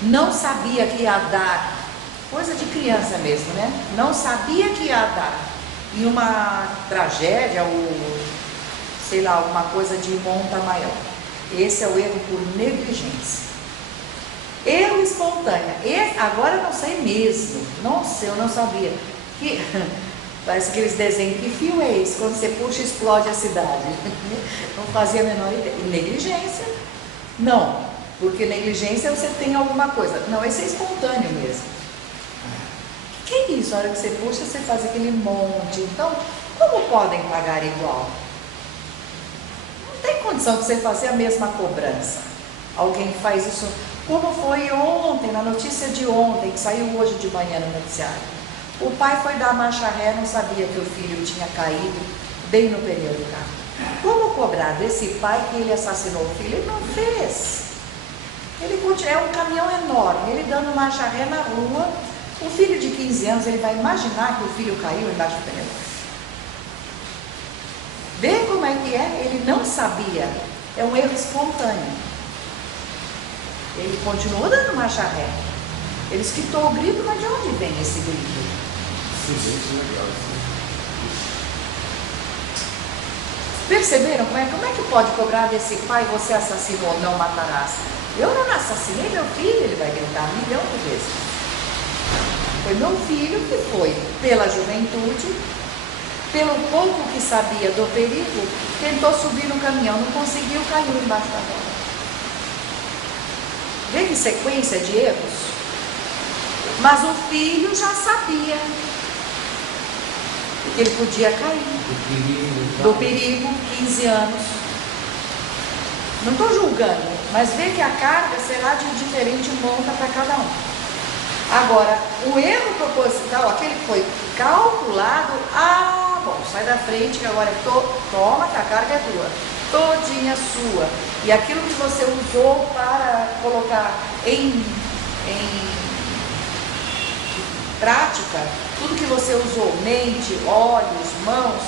não sabia que ia dar, coisa de criança mesmo, né? Não sabia que ia dar em uma tragédia ou, sei lá, alguma coisa de monta maior. Esse é o erro por negligência. Erro espontâneo. Agora eu não sei mesmo. Nossa, eu não sabia. Parece aqueles desenhos. Que fio é esse? Quando você puxa, explode a cidade. Não fazia a menor ideia. E negligência? Não. Porque negligência você tem alguma coisa. Não, esse é espontâneo mesmo. O que é isso? A hora que você puxa, você faz aquele monte. Então, como podem pagar igual? Não tem condição de você fazer a mesma cobrança. Alguém faz isso. Como foi ontem, na notícia de ontem, que saiu hoje de manhã no noticiário. O pai foi dar marcha ré, não sabia que o filho tinha caído bem no pneu do carro. Como cobrar desse pai que ele assassinou o filho? Ele não fez. É um caminhão enorme, ele dando marcha ré na rua. O filho de 15 anos, ele vai imaginar que o filho caiu embaixo do pneu. Vê como é que é? Ele não sabia. É um erro espontâneo. Ele continuou dando marcha ré. Ele esquitou o grito, mas de onde vem esse grito? Perceberam como é que pode cobrar desse pai, você assassinou, não matarás? Eu não assassinei meu filho, ele vai gritar 1 milhão de vezes. Foi meu filho que foi, pela juventude, pelo pouco que sabia do perigo, tentou subir no caminhão, não conseguiu, caiu embaixo da roda. Vê que sequência de erros? Mas o filho já sabia que ele podia cair. Do perigo, 15 anos. Não estou julgando, mas vê que a carga será de diferente monta para cada um. Agora, o erro proposital, aquele que foi calculado, bom, sai da frente que agora toma que a carga é tua. Todinha sua. E aquilo que você usou para colocar em prática, tudo que você usou, mente, olhos, mãos,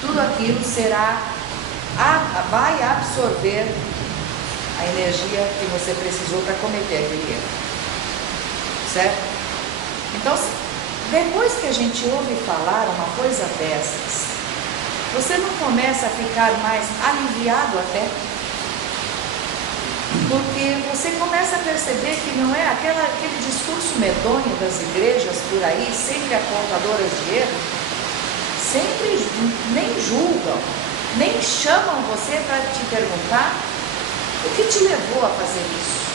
tudo aquilo vai absorver a energia que você precisou para cometer aquele erro. Certo? Então, depois que a gente ouve falar uma coisa dessas, você não começa a ficar mais aliviado até? Porque você começa a perceber que não é aquele discurso medonho das igrejas por aí, sempre apontadoras de erro, sempre nem julgam, nem chamam você para te perguntar o que te levou a fazer isso.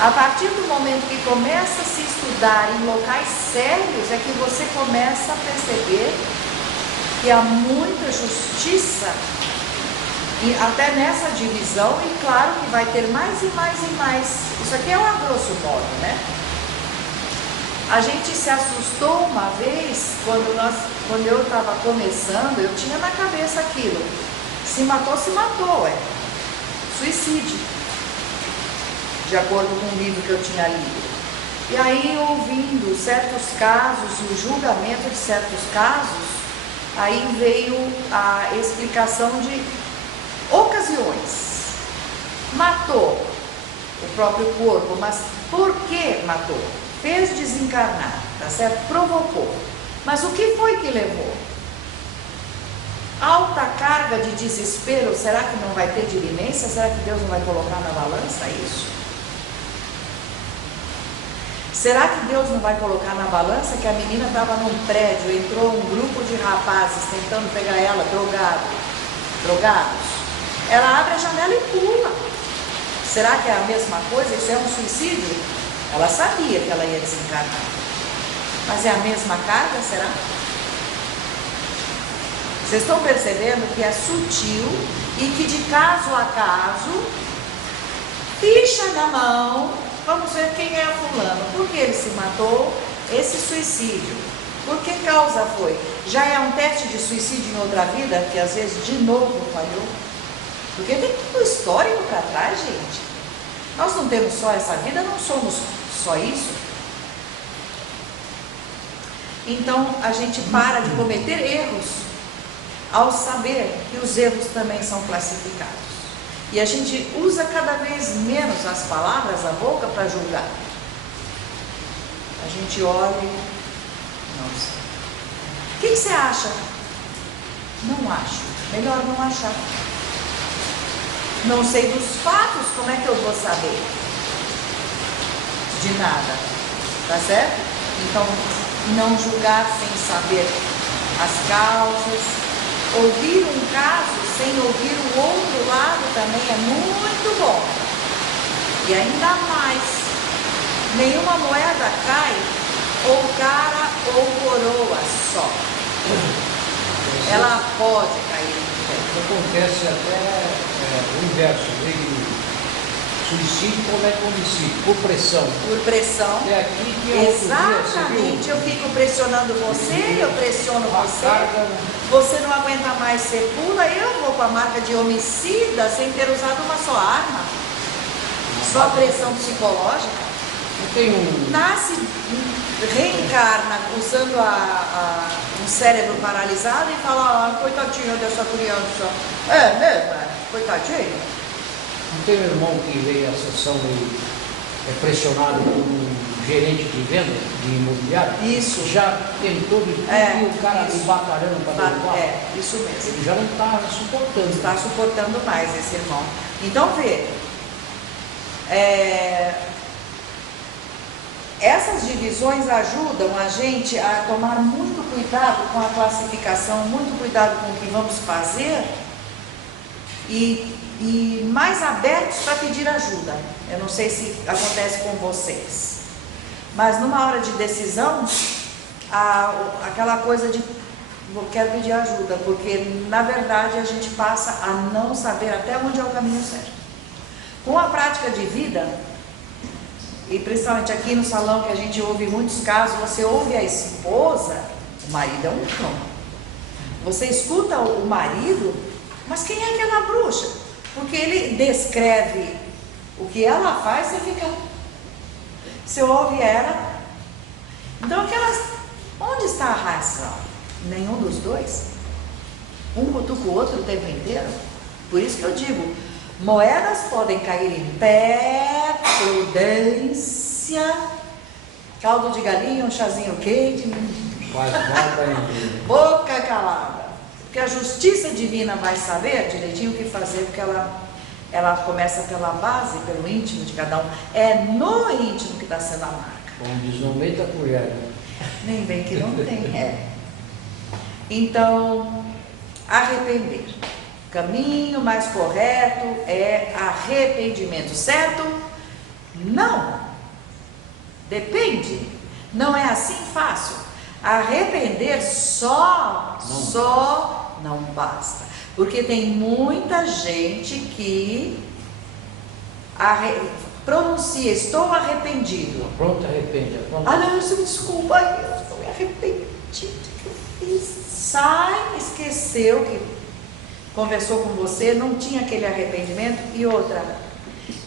A partir do momento que começa a se estudar em locais sérios, é que você começa a perceber que há muita justiça, e até nessa divisão, e claro que vai ter mais e mais e mais. Isso aqui é um a grosso modo, né? A gente se assustou uma vez, quando eu estava começando, eu tinha na cabeça aquilo. Se matou, suicídio. De acordo com o livro que eu tinha lido. E aí, ouvindo certos casos, o julgamento de certos casos, aí veio a explicação de ocasiões. Matou o próprio corpo, mas por que matou? Fez desencarnar, tá certo? Provocou. Mas o que foi que levou? Alta carga de desespero, será que não vai ter dirimência? Será que Deus não vai colocar na balança isso? Será que Deus não vai colocar na balança que a menina estava num prédio, entrou um grupo de rapazes tentando pegar ela, drogados? Ela abre a janela e pula. Será que é a mesma coisa? Isso é um suicídio? Ela sabia que ela ia desencarnar. Mas é a mesma carga, será? Vocês estão percebendo que é sutil e que de caso a caso, ficha na mão. Vamos ver quem é a fulano, por que ele se matou, esse suicídio, por que causa foi? Já é um teste de suicídio em outra vida, que às vezes de novo falhou? Porque tem todo o histórico para trás, gente. Nós não temos só essa vida, não somos só isso. Então a gente para de cometer erros, ao saber que os erros também são classificados. E a gente usa cada vez menos as palavras da boca para julgar. A gente olha e... Nossa. O que você acha? Não acho. Melhor não achar. Não sei dos fatos, como é que eu vou saber? De nada. Tá certo? Então, não julgar sem saber as causas. Ouvir um caso sem ouvir o outro lado também é muito bom. E ainda mais, nenhuma moeda cai ou cara ou coroa só. Ela pode cair. Acontece até o inverso, suicídio como é homicídio, por pressão. Por pressão. É aqui que eu exatamente, eu fico pressionando você, eu pressiono você. Você não aguenta mais ser pula, eu vou com a marca de homicida sem ter usado uma só arma. Só pressão psicológica. Nasce, reencarna usando um cérebro paralisado e fala, coitadinho dessa criança. É mesmo? Coitadinho. Não tem um irmão que veio à sessão e é pressionado por um gerente de venda de imobiliário? Isso. Já tentou de tudo e o cara isso. batalhando para derrubar? Isso mesmo. Ele já não está suportando. Não está suportando mais esse irmão. Então vê, essas divisões ajudam a gente a tomar muito cuidado com a classificação, muito cuidado com o que vamos fazer e mais abertos para pedir ajuda. Eu não sei se acontece com vocês, mas numa hora de decisão, aquela coisa de quero pedir ajuda, porque na verdade a gente passa a não saber até onde é o caminho certo. Com a prática de vida, e principalmente aqui no salão que a gente ouve muitos casos, você ouve a esposa, o marido é um cão. Você escuta o marido, mas quem é aquela bruxa? Porque ele descreve o que ela faz, você fica... Você ouve ela. Então onde está a razão? Nenhum dos dois. Um cutuca o outro o tempo inteiro. Por isso que eu digo, moedas podem cair em pé, prudência, caldo de galinha, um chazinho quente, boca calada. Porque a justiça divina vai saber direitinho o que fazer, porque ela começa pela base, pelo íntimo de cada um. É no íntimo que está sendo a marca. Como diz, não meta a colher. Nem bem que não tem, Então, arrepender. O caminho mais correto é arrependimento, certo? Não. Depende. Não é assim fácil. Arrepender só não basta. Porque tem muita gente que pronuncia, estou arrependido. Pronto, arrepende. Ah, não, isso me desculpa, eu estou arrependido que eu fiz. Sai, esqueceu que conversou com você, não tinha aquele arrependimento. E outra,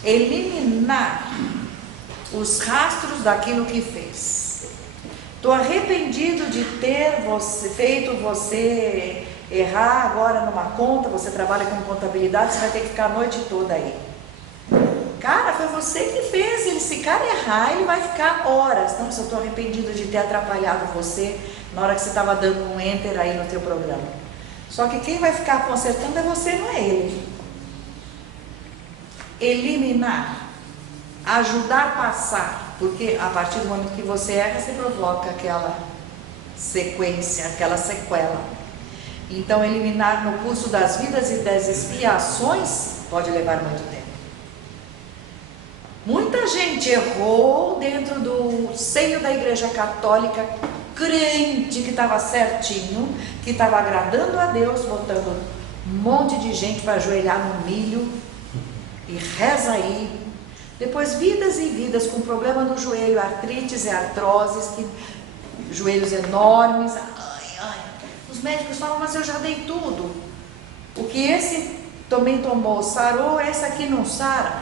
eliminar os rastros daquilo que fez. Estou arrependido de ter feito você errar agora numa conta, você trabalha com contabilidade, você vai ter que ficar a noite toda aí. Cara, foi você que fez, ele, se cara errar, ele vai ficar horas. Não, se eu estou arrependido de ter atrapalhado você na hora que você estava dando um enter aí no teu programa. Só que quem vai ficar consertando é você, não é ele. Eliminar, ajudar a passar. Porque a partir do momento que você erra, você provoca aquela sequência, aquela sequela. Então, eliminar no curso das vidas e das expiações pode levar muito tempo. Muita gente errou dentro do seio da Igreja Católica, crente que estava certinho, que estava agradando a Deus, botando um monte de gente para ajoelhar no milho e reza aí. Depois, vidas e vidas com problema no joelho, artrites e artroses, joelhos enormes. Os médicos falam, mas eu já dei tudo. O que esse também tomou sarou, esse aqui não sara.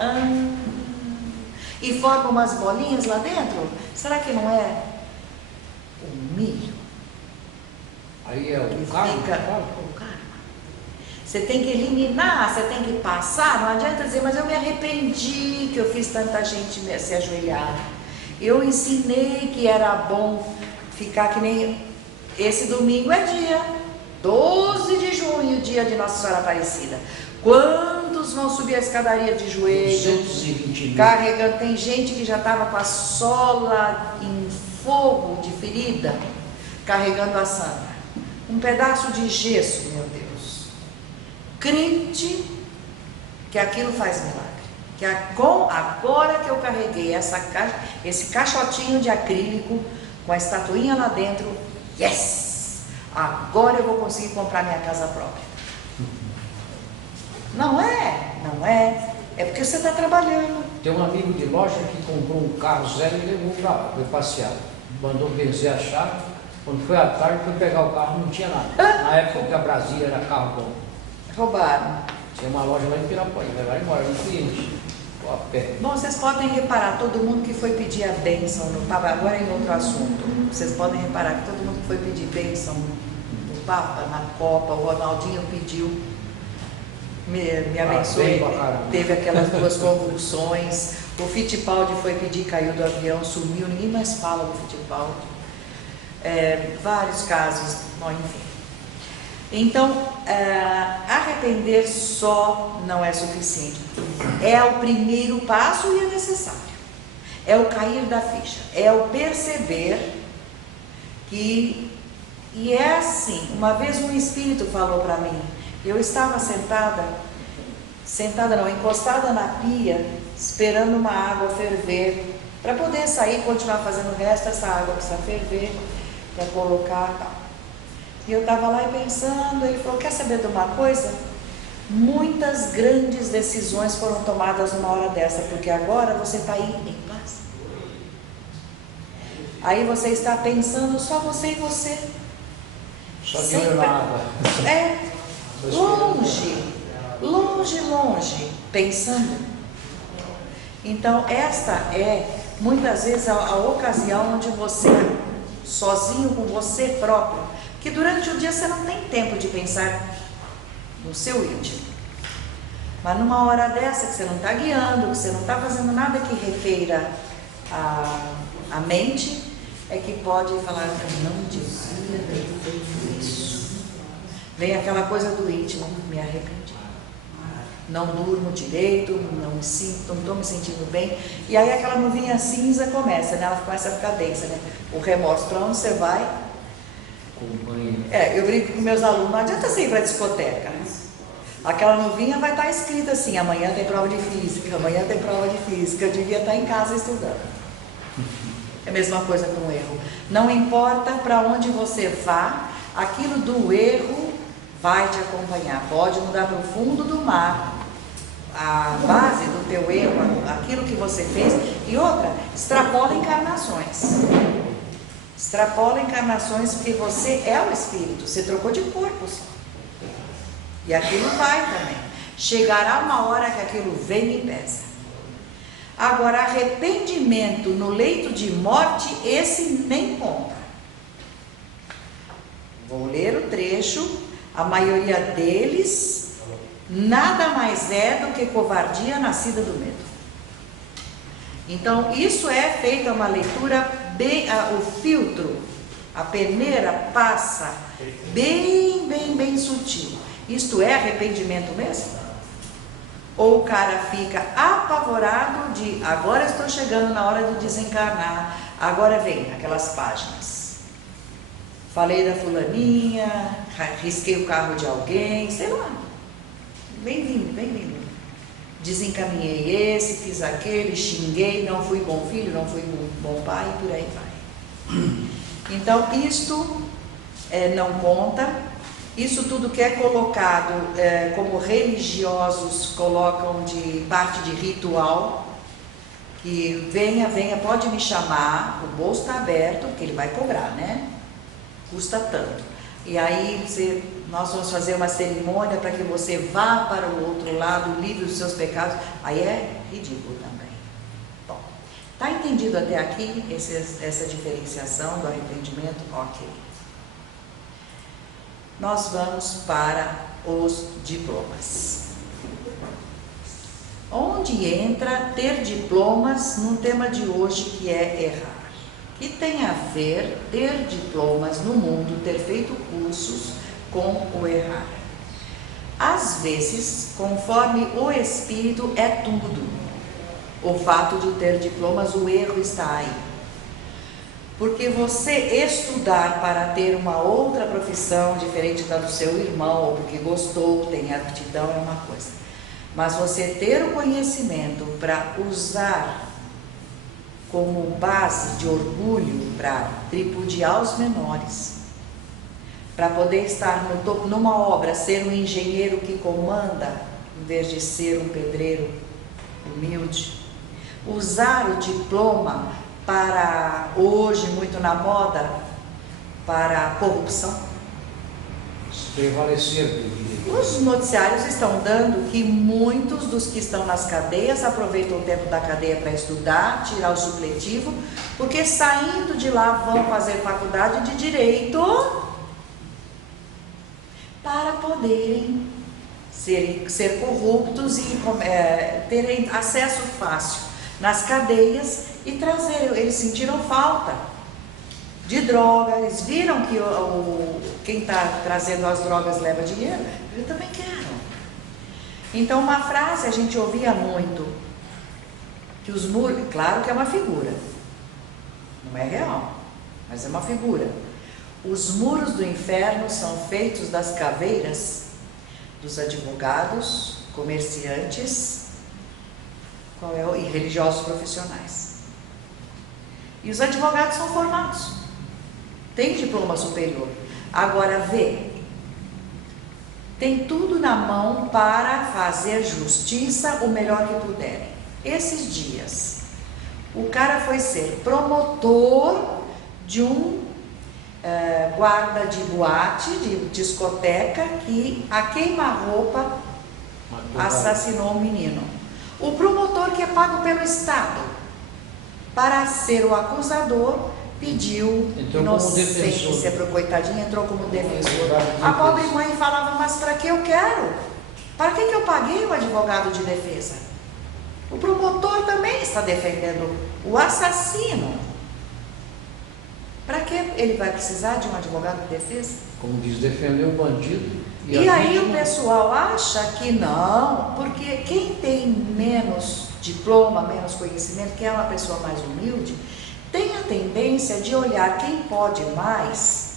E forma umas bolinhas lá dentro. Será que não é o milho? Aí é o karma. Você tem que eliminar, você tem que passar. Não adianta dizer, mas eu me arrependi que eu fiz tanta gente se ajoelhar. Eu ensinei que era bom ficar que nem... Esse domingo é dia 12 de junho, dia de Nossa Senhora Aparecida. Quantos vão subir a escadaria de joelho? 220 carregando. Tem gente que já estava com a sola em fogo de ferida, carregando a santa. Um pedaço de gesso, meu Deus. Crente que aquilo faz milagre. Que agora que eu carreguei esse caixotinho de acrílico com a estatuinha lá dentro, yes! Agora eu vou conseguir comprar minha casa própria. Não é? Não é. É porque você está trabalhando. Tem um amigo de loja que comprou um carro zero e levou para lá, foi passear. Mandou benzer a chave. Quando foi à tarde, foi pegar o carro, não tinha nada. Na época que a Brasília era carro bom. Roubaram. Tinha uma loja lá em Pirapuí, levaram embora, um cliente. A pé. Bom, vocês podem reparar, todo mundo que foi pedir a bênção no Papa, agora em outro assunto, vocês podem reparar que todo mundo que foi pedir bênção no Papa, na Copa, o Ronaldinho pediu, me abençoe, teve aquelas duas convulsões, o Fittipaldi foi pedir, caiu do avião, sumiu, ninguém mais fala do Fittipaldi. Vários casos, bom, enfim. Então, arrepender só não é suficiente. É o primeiro passo e é necessário. É o cair da ficha. É o perceber que... E é assim, uma vez um espírito falou para mim, eu estava encostada na pia, esperando uma água ferver, para poder sair e continuar fazendo o resto. Essa água precisa ferver, para colocar e tal. E eu estava lá e pensando, ele falou, quer saber de uma coisa? Muitas grandes decisões foram tomadas numa hora dessa, porque agora você está aí em paz. Aí você está pensando só você e você. Só de nada. Longe, pensando. Então esta é, muitas vezes, a ocasião onde você, sozinho com você próprio, que durante o dia você não tem tempo de pensar no seu íntimo. Mas numa hora dessa que você não está guiando, que você não está fazendo nada que requeira a mente, é que pode falar, eu não devia ter feito isso. Vem aquela coisa do íntimo, me arrependi. Não durmo direito, não estou me sentindo bem. E aí aquela nuvinha cinza começa, né? Ela começa a ficar densa, né? O remorso, para onde você vai? Eu brinco com meus alunos, não adianta você ir para a discoteca. Aquela nuvinha vai estar escrita assim, amanhã tem prova de física, amanhã tem prova de física, eu devia estar em casa estudando. mesma coisa com o erro. Não importa para onde você vá, aquilo do erro vai te acompanhar. Pode mudar para o fundo do mar, a base do teu erro, aquilo que você fez. E outra, extrapola encarnações. Extrapola encarnações, porque você é o espírito, você trocou de corpo só. E aquilo vai também. Chegará uma hora que aquilo vem e pesa. Agora, arrependimento no leito de morte, esse nem conta. Vou ler o trecho. A maioria deles nada mais é do que covardia nascida do medo. Então, isso é feita uma leitura bem, o filtro, a peneira passa bem sutil. Isto é arrependimento mesmo? Ou o cara fica apavorado de agora estou chegando na hora de desencarnar, agora vem aquelas páginas. Falei da fulaninha, risquei o carro de alguém, sei lá. Bem-vindo. Desencaminhei esse, fiz aquele, xinguei, não fui bom filho, não fui bom pai, e por aí vai. Então, isto não conta. Isso tudo que é colocado, como religiosos colocam de parte de ritual, que venha, pode me chamar, o bolso está aberto, porque ele vai cobrar, né? Custa tanto. E aí nós vamos fazer uma cerimônia para que você vá para o outro lado, livre dos seus pecados. Aí é ridículo também. Bom, está entendido até aqui essa diferenciação do arrependimento? Ok. Nós vamos para os diplomas. Onde entra ter diplomas no tema de hoje, que é errar? Que tem a ver ter diplomas no mundo, ter feito cursos com o errar. Às vezes, conforme o espírito, é tudo. O fato de ter diplomas, o erro está aí. Porque você estudar para ter uma outra profissão diferente da do seu irmão, ou porque gostou, tem aptidão, é uma coisa. Mas você ter o conhecimento para usar como base de orgulho, para tripudiar os menores, para poder estar no topo, numa obra, ser um engenheiro que comanda, em vez de ser um pedreiro humilde. Usar o diploma para, hoje, muito na moda, para a corrupção. Prevalecer. Os noticiários estão dando que muitos dos que estão nas cadeias aproveitam o tempo da cadeia para estudar, tirar o supletivo, porque saindo de lá vão fazer faculdade de direito para poderem ser corruptos e terem acesso fácil nas cadeias e trazer. Eles sentiram falta de droga, eles viram que quem está trazendo as drogas leva dinheiro, eles também querem. Então, uma frase a gente ouvia muito, que os muros, claro que é uma figura, não é real, mas é uma figura. Os muros do inferno são feitos das caveiras dos advogados, comerciantes, e religiosos profissionais. E os advogados são formados, têm diploma superior. Agora tem tudo na mão para fazer justiça o melhor que puderem. Esses dias, o cara foi ser promotor de um guarda de boate, de discoteca, que a queima-roupa assassinou um menino. O promotor, que é pago pelo Estado para ser o acusador, pediu inocência para o coitadinho, entrou como defensor. A pobre mãe falava, mas para que eu quero? Para que eu paguei o advogado de defesa? O promotor também está defendendo o assassino. Para que ele vai precisar de um advogado de defesa? Como diz, defender o bandido. E aí o pessoal acha que não, porque quem tem menos diploma, menos conhecimento, que é uma pessoa mais humilde, tem a tendência de olhar quem pode mais.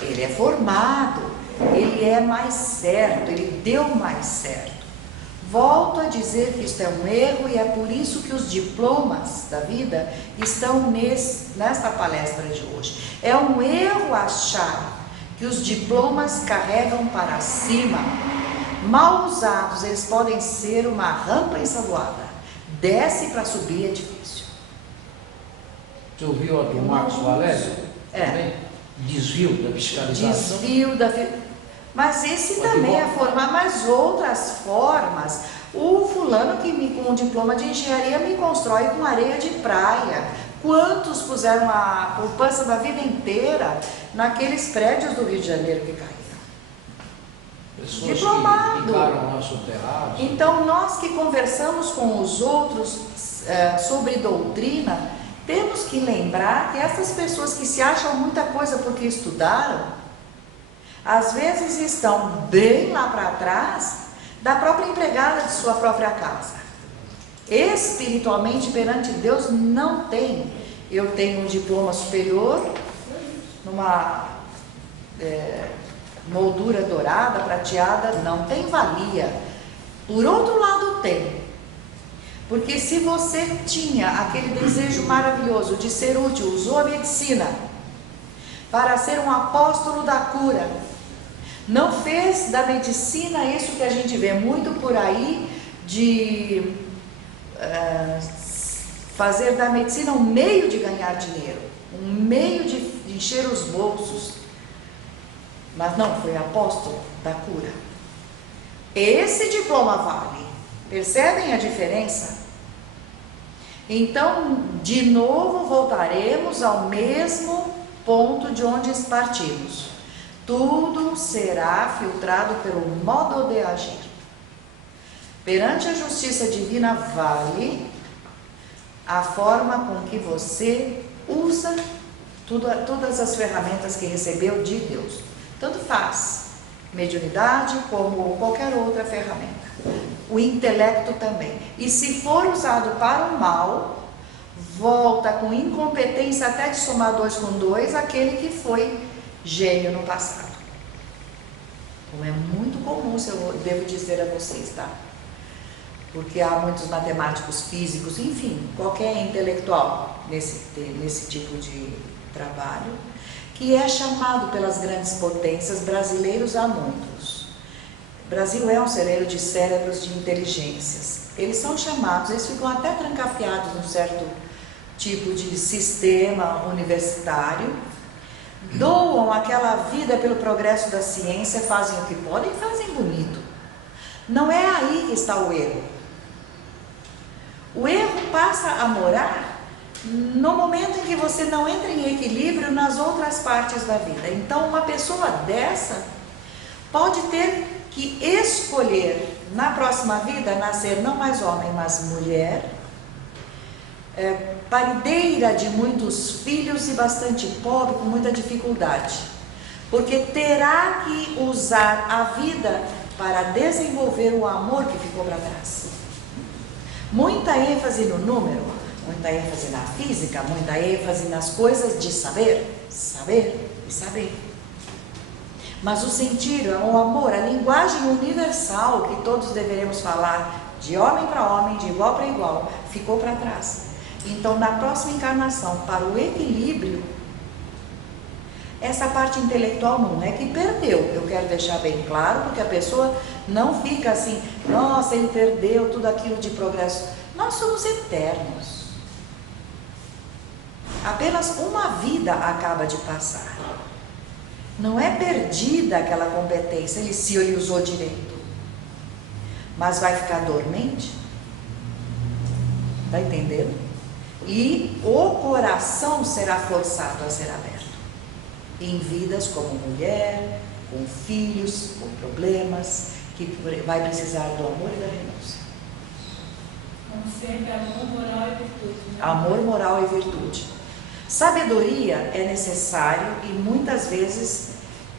Ele é formado, ele é mais certo, ele deu mais certo. Volto a dizer que isto é um erro e é por isso que os diplomas da vida estão nesta palestra de hoje. É um erro achar que os diplomas carregam para cima. Mal usados, eles podem ser uma rampa ensaboada. Desce para subir é difícil. Você ouviu a do Marcos Valério? Também? Desvio da fiscalização. Desvio da... Mas esse também é formar, mas outras formas. O fulano com um diploma de engenharia me constrói com areia de praia. Quantos puseram a poupança da vida inteira naqueles prédios do Rio de Janeiro que caíram? Pessoas Diplomado. Que ficaram lá soterrados. Então, nós que conversamos com os outros sobre doutrina, temos que lembrar que essas pessoas que se acham muita coisa porque estudaram, às vezes estão bem lá para trás da própria empregada de sua própria casa. Espiritualmente, perante Deus, não tem. Eu tenho um diploma superior, numa moldura dourada, prateada, não tem valia. Por outro lado, tem. Porque se você tinha aquele desejo maravilhoso de ser útil, usou a medicina para ser um apóstolo da cura, não fez da medicina isso que a gente vê muito por aí, de fazer da medicina um meio de ganhar dinheiro, um meio de encher os bolsos, mas não, foi apóstolo da cura. Esse diploma vale. Percebem a diferença? Então, de novo, voltaremos ao mesmo ponto de onde partimos. Tudo será filtrado pelo modo de agir. Perante a justiça divina vale a forma com que você usa todas as ferramentas que recebeu de Deus. Tanto faz mediunidade como qualquer outra ferramenta. O intelecto também. E se for usado para o mal, volta com incompetência até de somar 2 com 2 aquele que foi gênio no passado. Então é muito comum, eu devo dizer a vocês, tá? Porque há muitos matemáticos, físicos, enfim, qualquer intelectual nesse tipo de trabalho, que é chamado pelas grandes potências, brasileiros há muitos. O Brasil é um celeiro de cérebros, de inteligências. Eles são chamados, eles ficam até trancafiados num certo tipo de sistema universitário, doam aquela vida pelo progresso da ciência, fazem o que podem e fazem bonito. Não é aí que está o erro. O erro passa a morar no momento em que você não entra em equilíbrio nas outras partes da vida. Então, uma pessoa dessa pode ter que escolher na próxima vida nascer não mais homem, mas mulher, parideira de muitos filhos e bastante pobre, com muita dificuldade, porque terá que usar a vida para desenvolver o amor que ficou para trás. Muita ênfase no número, muita ênfase na física, muita ênfase nas coisas de saber, saber e saber. Mas o sentido, o amor, a linguagem universal que todos deveremos falar, de homem para homem, de igual para igual, ficou para trás. Então, na próxima encarnação, para o equilíbrio, essa parte intelectual não é que perdeu. Eu quero deixar bem claro, porque a pessoa não fica assim, nossa, ele perdeu tudo aquilo de progresso. Nós somos eternos. Apenas uma vida acaba de passar. Não é perdida aquela competência, se ele usou direito. Mas vai ficar dormente? Está entendendo? E o coração será forçado a ser aberto. Em vidas como mulher, com filhos, com problemas, que vai precisar do amor e da renúncia. Como sempre, amor, moral e virtude. Né? Amor, moral e virtude. Sabedoria é necessário e muitas vezes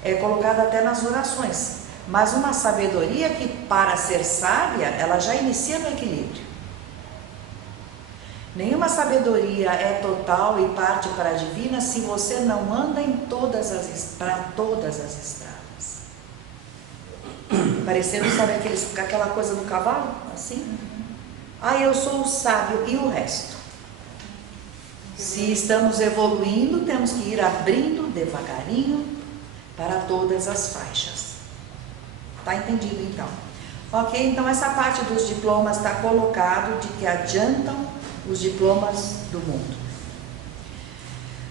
é colocada até nas orações. Mas uma sabedoria que, para ser sábia, ela já inicia no equilíbrio. Nenhuma sabedoria é total e parte para a divina se você não anda para todas as estradas. parecendo, sabe, aquela coisa do cavalo, assim. Eu sou o sábio e o resto. Se estamos evoluindo, temos que ir abrindo devagarinho para todas as faixas. Tá entendido então? Ok, então essa parte dos diplomas está colocado de que adiantam os diplomas do mundo.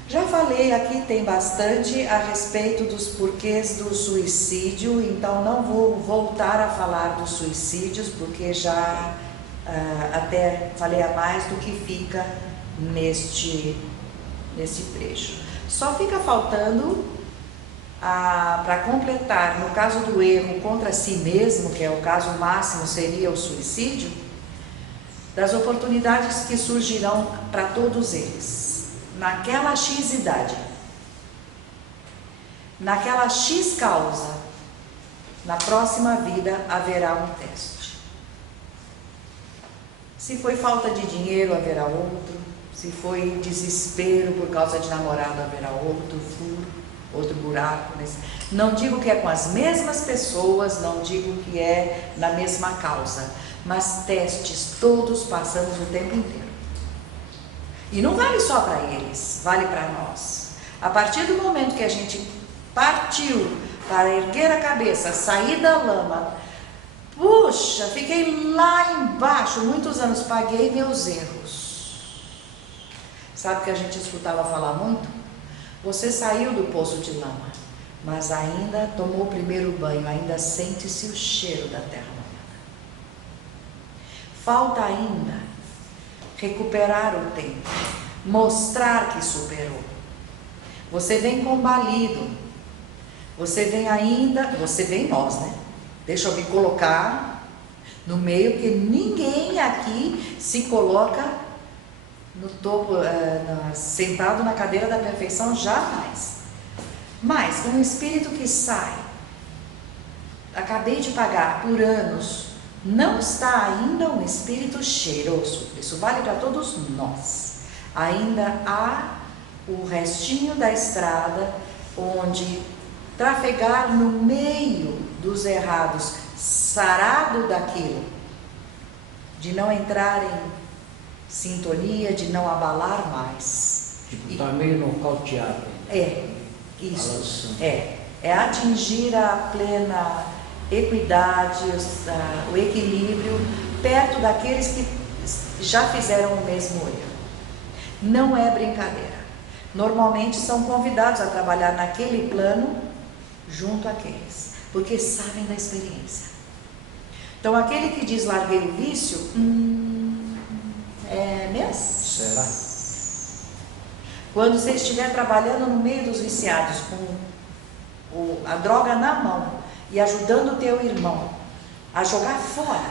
Já falei aqui, tem bastante a respeito dos porquês do suicídio, então não vou voltar a falar dos suicídios, porque já até falei a mais do que fica nesse trecho. Só fica faltando, para completar, no caso do erro contra si mesmo, que é o caso máximo, seria o suicídio, das oportunidades que surgirão para todos eles. Naquela X idade, naquela X causa, na próxima vida haverá um teste. Se foi falta de dinheiro, haverá outro. Se foi desespero por causa de namorado, haverá outro furo, outro buraco. Não digo que é com as mesmas pessoas, não digo que é na mesma causa, mas testes todos passamos o tempo inteiro. E não vale só para eles, vale para nós. A partir do momento que a gente partiu para erguer a cabeça, sair da lama, puxa, fiquei lá embaixo, muitos anos, paguei meus erros. Sabe o que a gente escutava falar muito? Você saiu do poço de lama, mas ainda tomou o primeiro banho, ainda sente-se o cheiro da terra molhada. Falta ainda recuperar o tempo, mostrar que superou. Você vem combalido, você vem nós, né? Deixa eu me colocar no meio, porque ninguém aqui se coloca no topo, sentado na cadeira da perfeição, jamais. Mas um espírito que sai, acabei de pagar por anos, não está ainda um espírito cheiroso. Isso vale para todos nós. Ainda há o restinho da estrada onde trafegar no meio dos errados, sarado daquilo, de não entrar em sintonia, de não abalar mais. Tipo, está meio nocauteado. Isso. É atingir a plena equidade, o equilíbrio, perto daqueles que já fizeram o mesmo erro. Não é brincadeira. Normalmente são convidados a trabalhar naquele plano junto àqueles, porque sabem da experiência. Então aquele que diz larguei o vício, é mesmo? Será? Quando você estiver trabalhando no meio dos viciados com a droga na mão, e ajudando o teu irmão a jogar fora,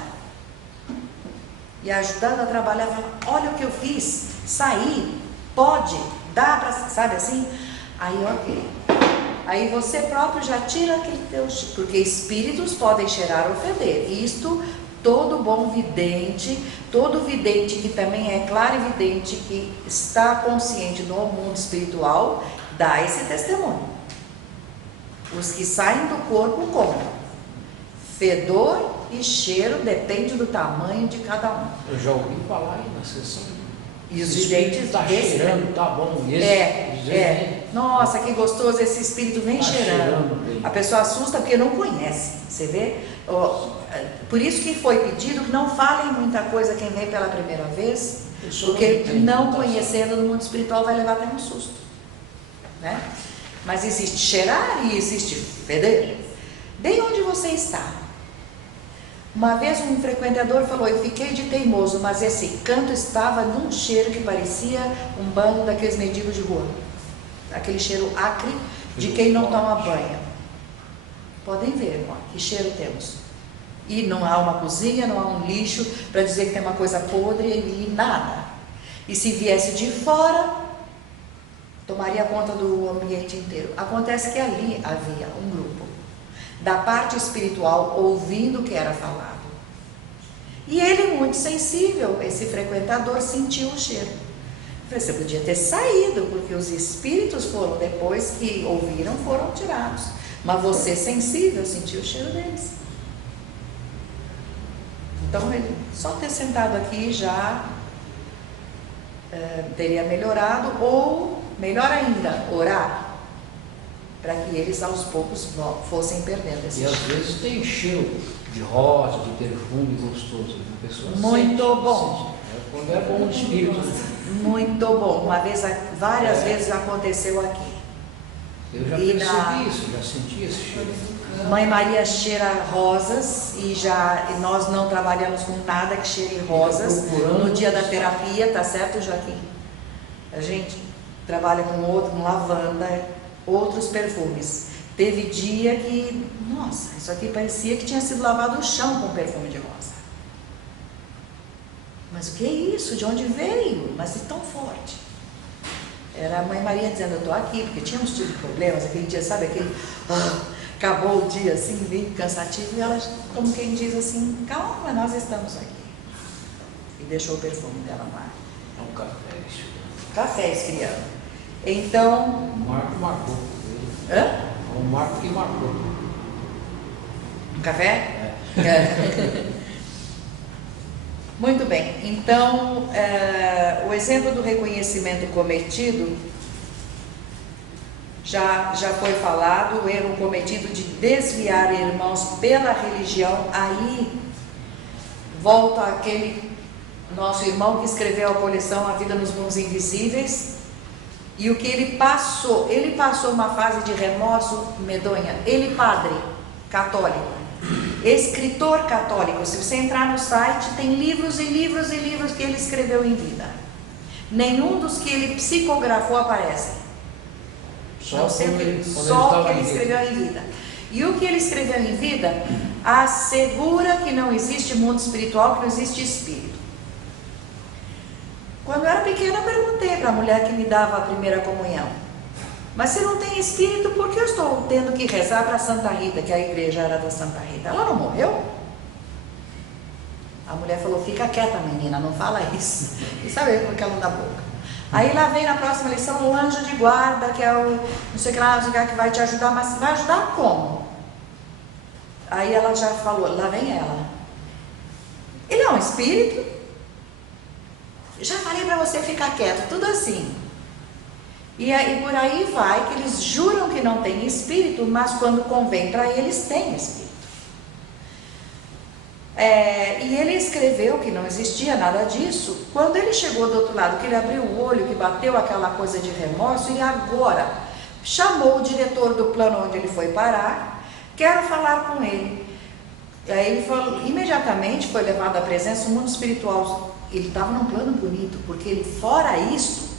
e ajudando a trabalhar, olha o que eu fiz, saí, pode, dá para, sabe assim? Aí ok, aí você próprio já tira aquele teu, porque espíritos podem cheirar ou feder, isto todo bom vidente, todo vidente que também é clarividente, que está consciente no mundo espiritual, dá esse testemunho. Os que saem do corpo contam. Fedor e cheiro depende do tamanho de cada um. Eu já ouvi falar aí na sessão. E os videntes está cheirando, tá bom. Nossa, que gostoso, esse espírito vem cheirando. A pessoa assusta porque não conhece. Você vê? Por isso que foi pedido que não falem muita coisa quem vem pela primeira vez, porque não conhecendo no mundo espiritual vai levar até um susto, né? Mas existe cheirar e existe feder. Bem onde você está. Uma vez um frequentador falou, eu fiquei de teimoso, mas esse canto estava num cheiro que parecia um bando daqueles mendigos de rua. Aquele cheiro acre de quem não toma banho. Podem ver, ó, que cheiro temos. E não há uma cozinha, não há um lixo para dizer que tem uma coisa podre e nada. E se viesse de fora, tomaria conta do ambiente inteiro. Acontece que ali havia um grupo da parte espiritual ouvindo o que era falado. E ele, muito sensível, esse frequentador, sentiu o cheiro. Você podia ter saído, porque os espíritos foram, depois que ouviram, foram tirados. Mas você, sensível, sentiu o cheiro deles. Então, ele só ter sentado aqui já teria melhorado, ou, melhor ainda, orar, para que eles aos poucos fossem perdendo esse cheiro. E às vezes tem cheiro de rosa, de perfume gostoso. A pessoa muito sente, bom. Quando é bom o espírito. Muito bom. Uma vez, várias vezes aconteceu aqui. Eu já percebi isso, já senti esse cheiro. Mãe Maria cheira rosas e nós não trabalhamos com nada que cheire rosas no dia da terapia, tá certo, Joaquim? A gente trabalha com lavanda, outros perfumes. Teve dia que, nossa, isso aqui parecia que tinha sido lavado o chão com perfume de rosa. Mas o que é isso? De onde veio? Mas é tão forte. Era a Mãe Maria dizendo, eu estou aqui, porque tínhamos tido problemas aquele dia, sabe aquele... acabou o dia assim, bem cansativo, e ela, como quem diz assim, calma, nós estamos aqui. E deixou o perfume dela lá. É um café esfriando. Café esfriando. Então... O Marco marcou. Hã? É um Marco que marcou. Um café? É. Muito bem. Então, o exemplo do reconhecimento cometido já foi falado, o erro cometido de desviar irmãos pela religião. Aí volta aquele nosso irmão que escreveu a coleção A Vida nos Mundos Invisíveis, e o que ele passou uma fase de remorso medonha. Ele, padre católico, escritor católico, se você entrar no site, tem livros e livros e livros que ele escreveu em vida. Nenhum dos que ele psicografou aparecem. Só o que ele escreveu em vida. E o que ele escreveu em vida assegura que não existe mundo espiritual, que não existe espírito. Quando eu era pequena, eu perguntei para a mulher que me dava a primeira comunhão, mas se não tem espírito, por que eu estou tendo que rezar para Santa Rita, que a igreja era da Santa Rita? Ela não morreu? A mulher falou, fica quieta, menina, não fala isso. E sabe por que ela não dá boca? Aí lá vem na próxima lição o anjo de guarda, que é o não sei o que lá, não sei o que, que vai te ajudar, mas vai ajudar como? Aí ela já falou, lá vem ela. Ele é um espírito? Já falei para você ficar quieto, tudo assim. E por aí vai, que eles juram que não tem espírito, mas quando convém para eles, tem espírito. E ele escreveu que não existia nada disso. Quando ele chegou do outro lado, que ele abriu o olho, que bateu aquela coisa de remorso, ele agora chamou o diretor do plano onde ele foi parar, quero falar com ele. Aí ele falou, imediatamente foi levado à presença do mundo espiritual. Ele estava num plano bonito, porque ele, fora isso,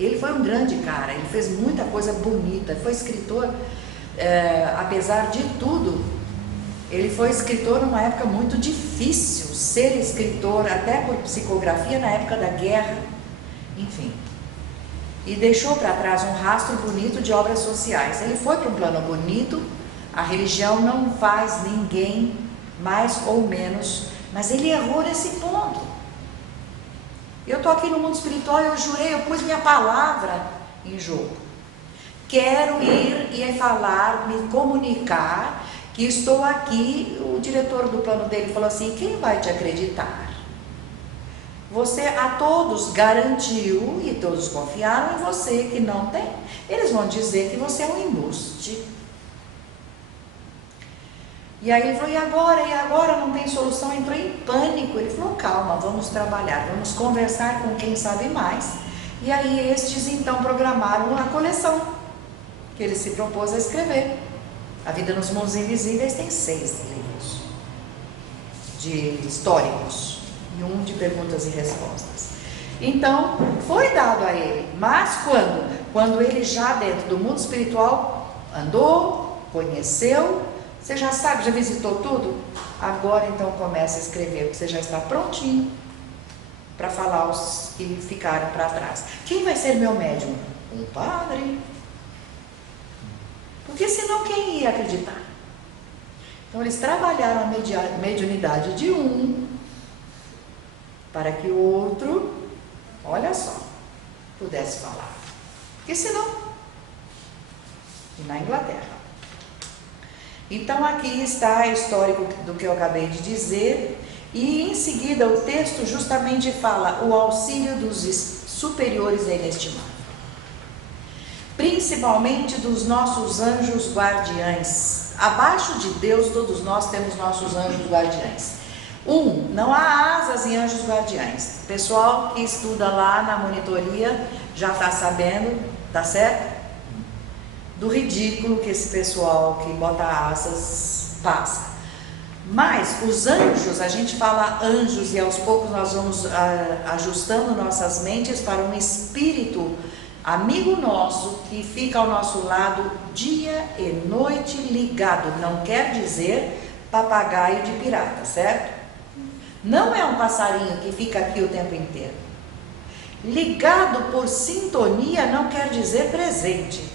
ele foi um grande cara, ele fez muita coisa bonita, foi escritor, apesar de tudo, ele foi escritor numa época muito difícil, ser escritor, até por psicografia, na época da guerra, enfim. E deixou para trás um rastro bonito de obras sociais. Ele foi para um plano bonito, a religião não faz ninguém mais ou menos, mas ele errou nesse ponto. Eu estou aqui no mundo espiritual, eu jurei, eu pus minha palavra em jogo. Quero ir e falar, me comunicar que estou aqui. O diretor do plano dele falou assim, quem vai te acreditar? Você a todos garantiu e todos confiaram em você que não tem. Eles vão dizer que você é um embuste. E aí ele falou, e agora não tem solução, entrou em pânico. Ele falou, calma, vamos trabalhar, vamos conversar com quem sabe mais. E aí estes então programaram a coleção que ele se propôs a escrever. A Vida nos Mundos Invisíveis tem 6 livros de históricos e um de perguntas e respostas. Então foi dado a ele, mas quando ele já dentro do mundo espiritual andou, conheceu, você já sabe, já visitou tudo? Agora então comece a escrever, porque você já está prontinho para falar os que ficaram para trás. Quem vai ser meu médium? Um padre. Porque senão quem ia acreditar? Então eles trabalharam a mediunidade de um, para que o outro, olha só, pudesse falar. Porque senão, e na Inglaterra. Então aqui está o histórico do que eu acabei de dizer, e em seguida o texto justamente fala: o auxílio dos superiores é inestimável, principalmente dos nossos anjos guardiães. Abaixo de Deus, todos nós temos nossos anjos guardiães. Não há asas em anjos guardiães. O pessoal que estuda lá na monitoria já está sabendo, tá certo? Do ridículo que esse pessoal que bota asas passa. Mas os anjos, a gente fala anjos e aos poucos nós vamos ajustando nossas mentes para um espírito amigo nosso que fica ao nosso lado dia e noite ligado. Não quer dizer papagaio de pirata, certo? Não é um passarinho que fica aqui o tempo inteiro. Ligado por sintonia não quer dizer presente.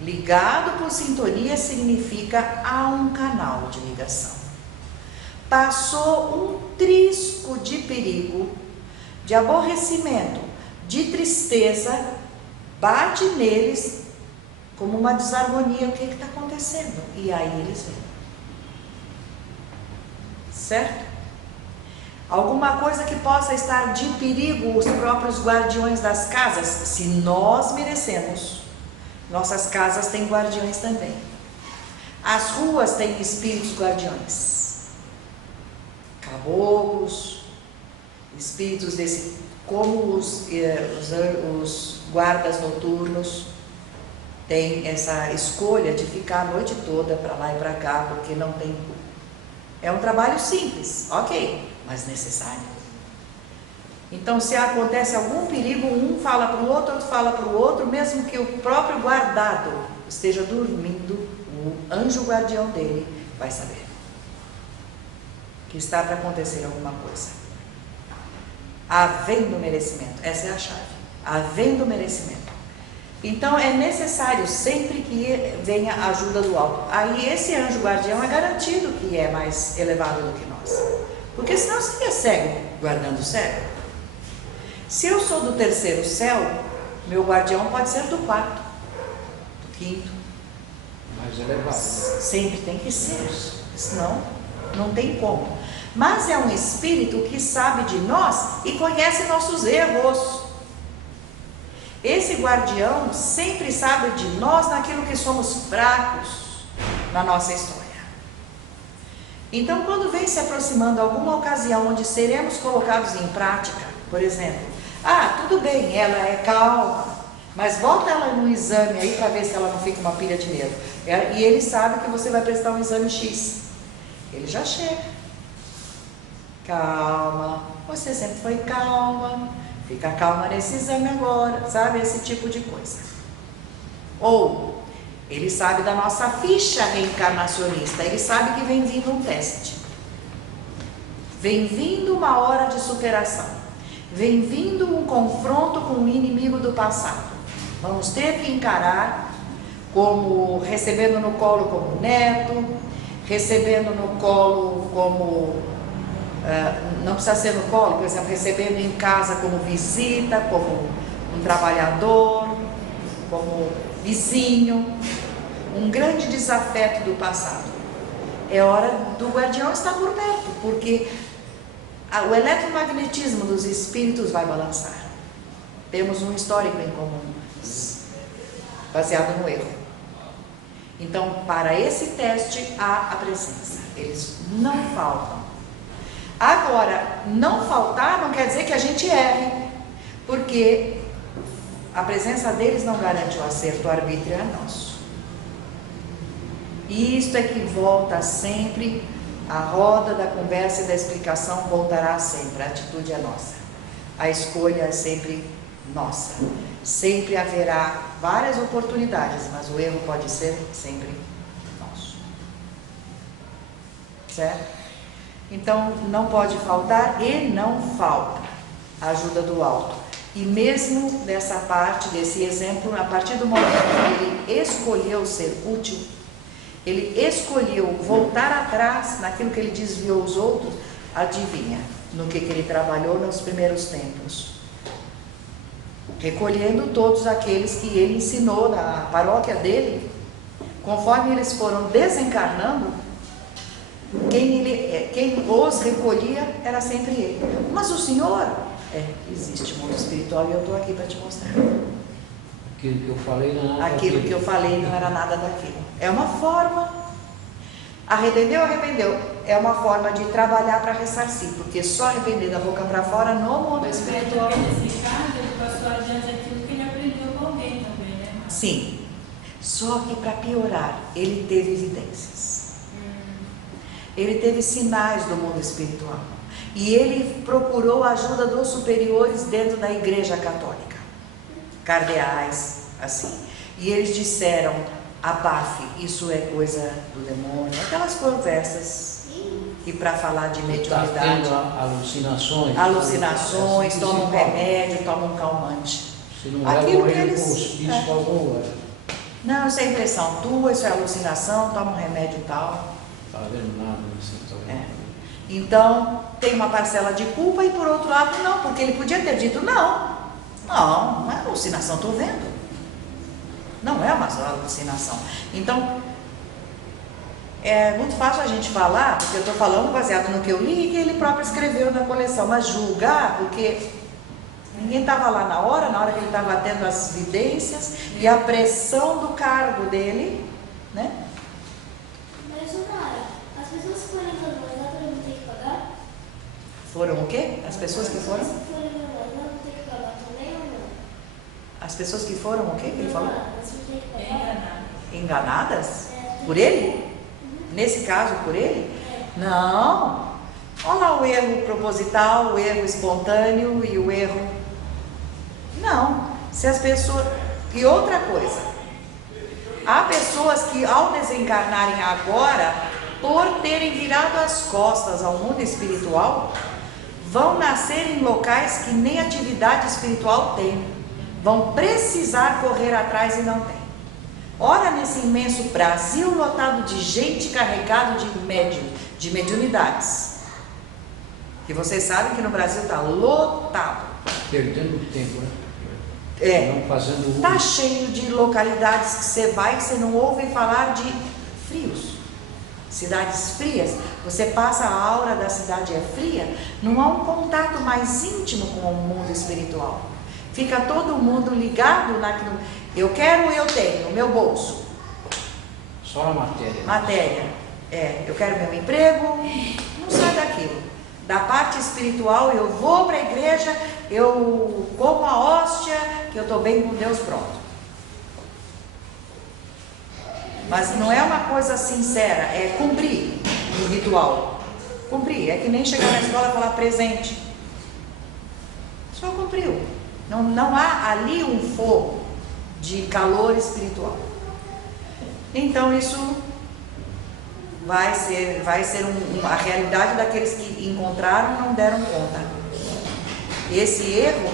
Ligado por sintonia significa há um canal de ligação. Passou um trisco de perigo, de aborrecimento, de tristeza, bate neles como uma desarmonia. O que está acontecendo? E aí eles vêm. Certo? Alguma coisa que possa estar de perigo, os próprios guardiões das casas, se nós merecemos. Nossas casas têm guardiões também. As ruas têm espíritos guardiões. Caboclos, espíritos desse, como os guardas noturnos têm essa escolha de ficar a noite toda para lá e para cá, porque não tem. É um trabalho simples, ok, mas necessário. Então, se acontece algum perigo, um fala para o outro fala para o outro, mesmo que o próprio guardado esteja dormindo, o anjo guardião dele vai saber que está para acontecer alguma coisa. Havendo merecimento, essa é a chave, havendo merecimento. Então, é necessário sempre que venha a ajuda do alto. Aí, esse anjo guardião é garantido que é mais elevado do que nós, porque senão seria cego guardando o cego. Se eu sou do terceiro céu, meu guardião pode ser do quarto, do quinto. Mais elevado. Sempre tem que ser, senão não tem como. Mas é um espírito que sabe de nós e conhece nossos erros. Esse guardião sempre sabe de nós naquilo que somos fracos na nossa história. Então, quando vem se aproximando alguma ocasião onde seremos colocados em prática, por exemplo, tudo bem, ela é calma, mas bota ela no exame aí para ver se ela não fica uma pilha de medo. E ele sabe que você vai prestar um exame X. Ele já chega. Calma, você sempre foi calma, fica calma nesse exame agora, sabe? Esse tipo de coisa. Ou, ele sabe da nossa ficha reencarnacionista, ele sabe que vem vindo um teste. Vem vindo uma hora de superação. Vem vindo um confronto com o inimigo do passado. Vamos ter que encarar como recebendo no colo como neto, recebendo no colo como, não precisa ser no colo, por exemplo, recebendo em casa como visita, como um trabalhador, como vizinho, um grande desafeto do passado. É hora do guardião estar por perto, porque o eletromagnetismo dos espíritos vai balançar. Temos um histórico em comum, baseado no erro. Então, para esse teste, há a presença. Eles não faltam. Agora, não faltar não quer dizer que a gente erre, porque a presença deles não garante o acerto, o arbítrio é nosso. E isto é que volta sempre. A roda da conversa e da explicação voltará sempre, a atitude é nossa. A escolha é sempre nossa. Sempre haverá várias oportunidades, mas o erro pode ser sempre nosso. Certo? Então, não pode faltar e não falta a ajuda do alto. E mesmo nessa parte, desse exemplo, a partir do momento que ele escolheu ser útil, ele escolheu voltar atrás naquilo que ele desviou os outros, adivinha no que ele trabalhou nos primeiros tempos? Recolhendo todos aqueles que ele ensinou na paróquia dele, conforme eles foram desencarnando, quem os recolhia era sempre ele. Mas o Senhor, existe mundo espiritual e eu estou aqui para te mostrar. Aquilo que eu falei não era nada Aquilo que eu falei não era nada daquilo. É uma forma. Arrependeu, arrependeu. É uma forma de trabalhar para ressarcir, porque só arrepender da boca para fora no mundo espiritual. Nesse caso, ele passou adiante aquilo que ele aprendeu com alguém também, né? Sim. Só que para piorar, ele teve evidências. Ele teve sinais do mundo espiritual. E ele procurou a ajuda dos superiores dentro da Igreja Católica. Cardeais, assim. E eles disseram, abafe, isso é coisa do demônio. Aquelas conversas. E para falar de mediunidade. Está tendo alucinações. Alucinações, toma um remédio, toma um calmante. Se não leva ele com os bichos para algum lugar. Não, isso é impressão tua, isso é alucinação, toma um remédio e tal. Não está vendo nada nesse Então, tem uma parcela de culpa e por outro lado não, porque ele podia ter dito não é alucinação, estou vendo. Não é uma alucinação. Então, é muito fácil a gente falar, porque eu estou falando baseado no que eu li e que ele próprio escreveu na coleção, mas julgar, porque ninguém estava lá na hora que ele estava tendo as evidências e a pressão do cargo dele, né? Mas, Nara, as pessoas que forem canonizadas não tem que pagar? Foram o quê? As pessoas que foram? As pessoas que forem canonizadas não tem que pagar também ou não? As pessoas que foram o quê que ele falou? Elas não tem que pagar? Enganadas? Por ele? Nesse caso, por ele? Não. Olha lá o erro proposital, o erro espontâneo e o erro... Não. Se as pessoas... E outra coisa. Há pessoas que ao desencarnarem agora, por terem virado as costas ao mundo espiritual, vão nascer em locais que nem atividade espiritual tem. Vão precisar correr atrás e não tem. Ora, nesse imenso Brasil lotado de gente carregado de mediunidades. Que vocês sabem que no Brasil está lotado. Perdendo tempo, né? Não fazendo uso. Está cheio de localidades que você vai e você não ouve falar de frios. Cidades frias, você passa, a aura da cidade é fria, não há um contato mais íntimo com o mundo espiritual. Fica todo mundo ligado naquilo. Eu quero, eu tenho, meu bolso. Só na matéria. Matéria. Eu quero meu emprego, não sai daquilo. Da parte espiritual, eu vou para a igreja, eu como a hóstia, que eu estou bem com Deus, pronto. Mas não é uma coisa sincera, é cumprir o ritual. Cumprir, é que nem chegar na escola e falar presente. Só cumpriu. Não há ali um fogo de calor espiritual. Então isso vai ser a realidade daqueles que encontraram e não deram conta. Esse erro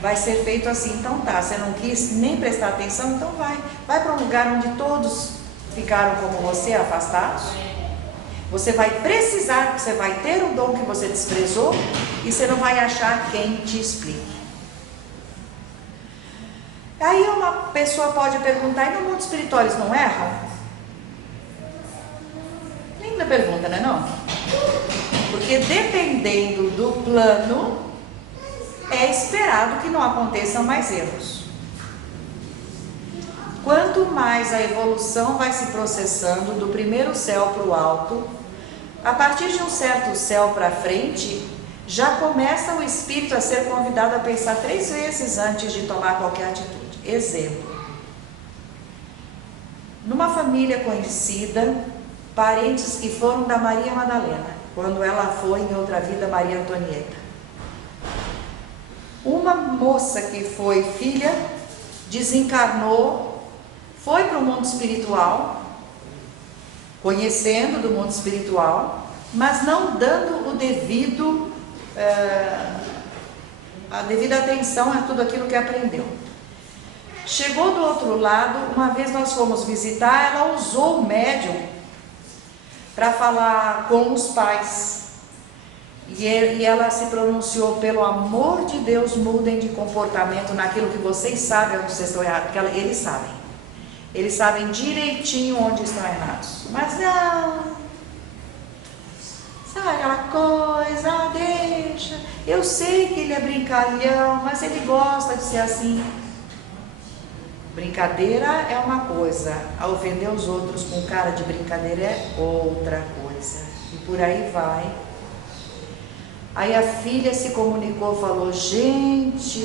vai ser feito assim. Então tá, você não quis nem prestar atenção, então vai para um lugar onde todos ficaram como você, afastados. Você vai precisar, porque você vai ter o dom que você desprezou e você não vai achar quem te explique. Aí uma pessoa pode perguntar, e no mundo espiritual eles não erram? Linda pergunta, né não? Porque dependendo do plano, é esperado que não aconteçam mais erros. Quanto mais a evolução vai se processando do primeiro céu para o alto, a partir de um certo céu para frente, já começa o espírito a ser convidado a pensar 3 vezes antes de tomar qualquer atitude. Exemplo, numa família conhecida, parentes que foram da Maria Madalena, quando ela foi em outra vida Maria Antonieta. Uma moça que foi filha, desencarnou, foi para o mundo espiritual, conhecendo do mundo espiritual, mas não dando a devida atenção a tudo aquilo que aprendeu. Chegou do outro lado, uma vez nós fomos visitar, ela usou o médium para falar com os pais. E ela se pronunciou, pelo amor de Deus, mudem de comportamento naquilo que vocês sabem onde vocês estão errados, porque eles sabem. Eles sabem direitinho onde estão errados. Mas não. Sabe aquela coisa, deixa. Eu sei que ele é brincalhão, mas ele gosta de ser assim. Brincadeira é uma coisa, a ofender os outros com cara de brincadeira é outra coisa. E por aí vai. Aí a filha se comunicou, falou, gente,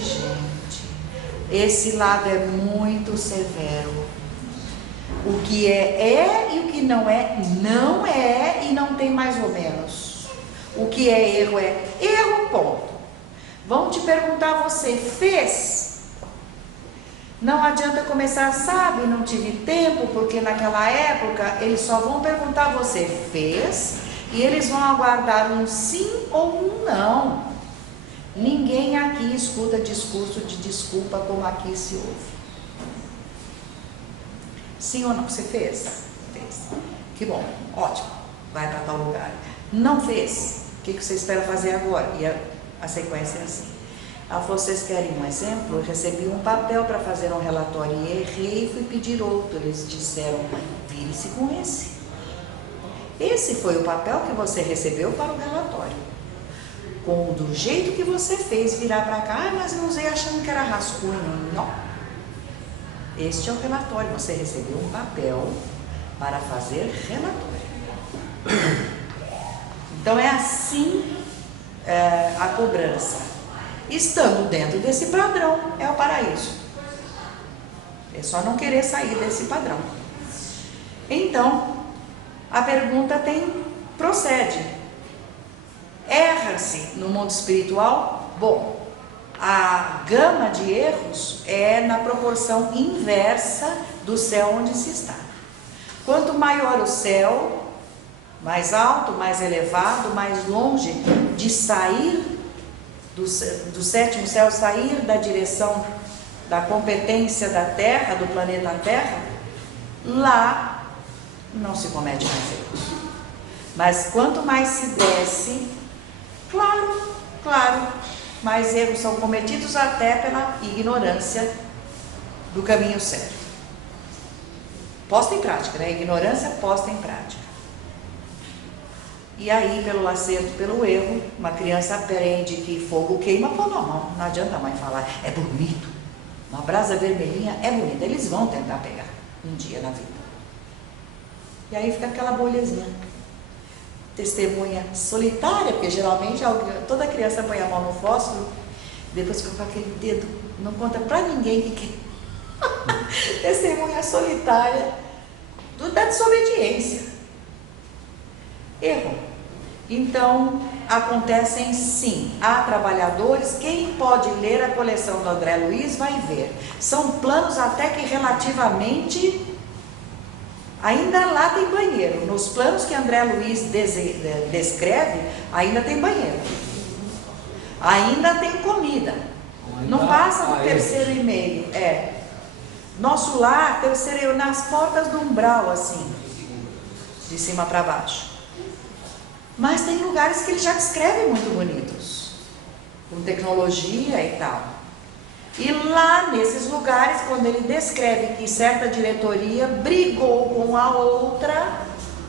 esse lado é muito severo. O que é e o que não é e não tem mais ou menos. O que é erro, ponto. Vão te perguntar, você fez? Não adianta começar, sabe, não tive tempo, porque naquela época eles só vão perguntar, você fez? E eles vão aguardar um sim ou um não. Ninguém aqui escuta discurso de desculpa como aqui se ouve. Sim ou não? Você fez? Fez. Que bom, ótimo. Vai para tal lugar. Não fez? O que você espera fazer agora? E a sequência é assim. Ela falou, vocês querem um exemplo? Eu recebi um papel para fazer um relatório e errei e fui pedir outro. Eles disseram, vire-se com esse. Esse foi o papel que você recebeu para o relatório. Do jeito que você fez, virar para cá, mas eu usei achando que era rascunho. Não. Este é o relatório. Você recebeu um papel para fazer relatório. Então é assim a cobrança. Estando dentro desse padrão, é o paraíso. É só não querer sair desse padrão. Então, a pergunta procede. Erra-se no mundo espiritual? Bom, a gama de erros é na proporção inversa do céu onde se está. Quanto maior o céu, mais alto, mais elevado, mais longe de sair do sétimo céu, sair da direção da competência da Terra, do planeta Terra, lá não se comete mais erros. Mas quanto mais se desce, claro, mais erros são cometidos até pela ignorância do caminho certo. Posta em prática, né? Ignorância posta em prática. E aí, pelo acerto, pelo erro, uma criança aprende que fogo queima pôr na mão. Não adianta a mãe falar, é bonito. Uma brasa vermelhinha é bonita. Eles vão tentar pegar um dia na vida. E aí fica aquela bolhazinha. Testemunha solitária, porque geralmente toda criança põe a mão no fósforo, depois fica com aquele dedo, não conta pra ninguém que testemunha solitária da desobediência. Erro. Então, acontecem sim. Há trabalhadores, quem pode ler a coleção do André Luiz vai ver. São planos até que relativamente... Ainda lá tem banheiro. Nos planos que André Luiz descreve, ainda tem banheiro. Ainda tem comida. Não passa do terceiro e meio. Nosso lar, terceiro, nas portas do umbral, assim. De cima para baixo. Mas tem lugares que ele já descreve muito bonitos. Com tecnologia e tal. E lá nesses lugares, quando ele descreve que certa diretoria brigou com a outra,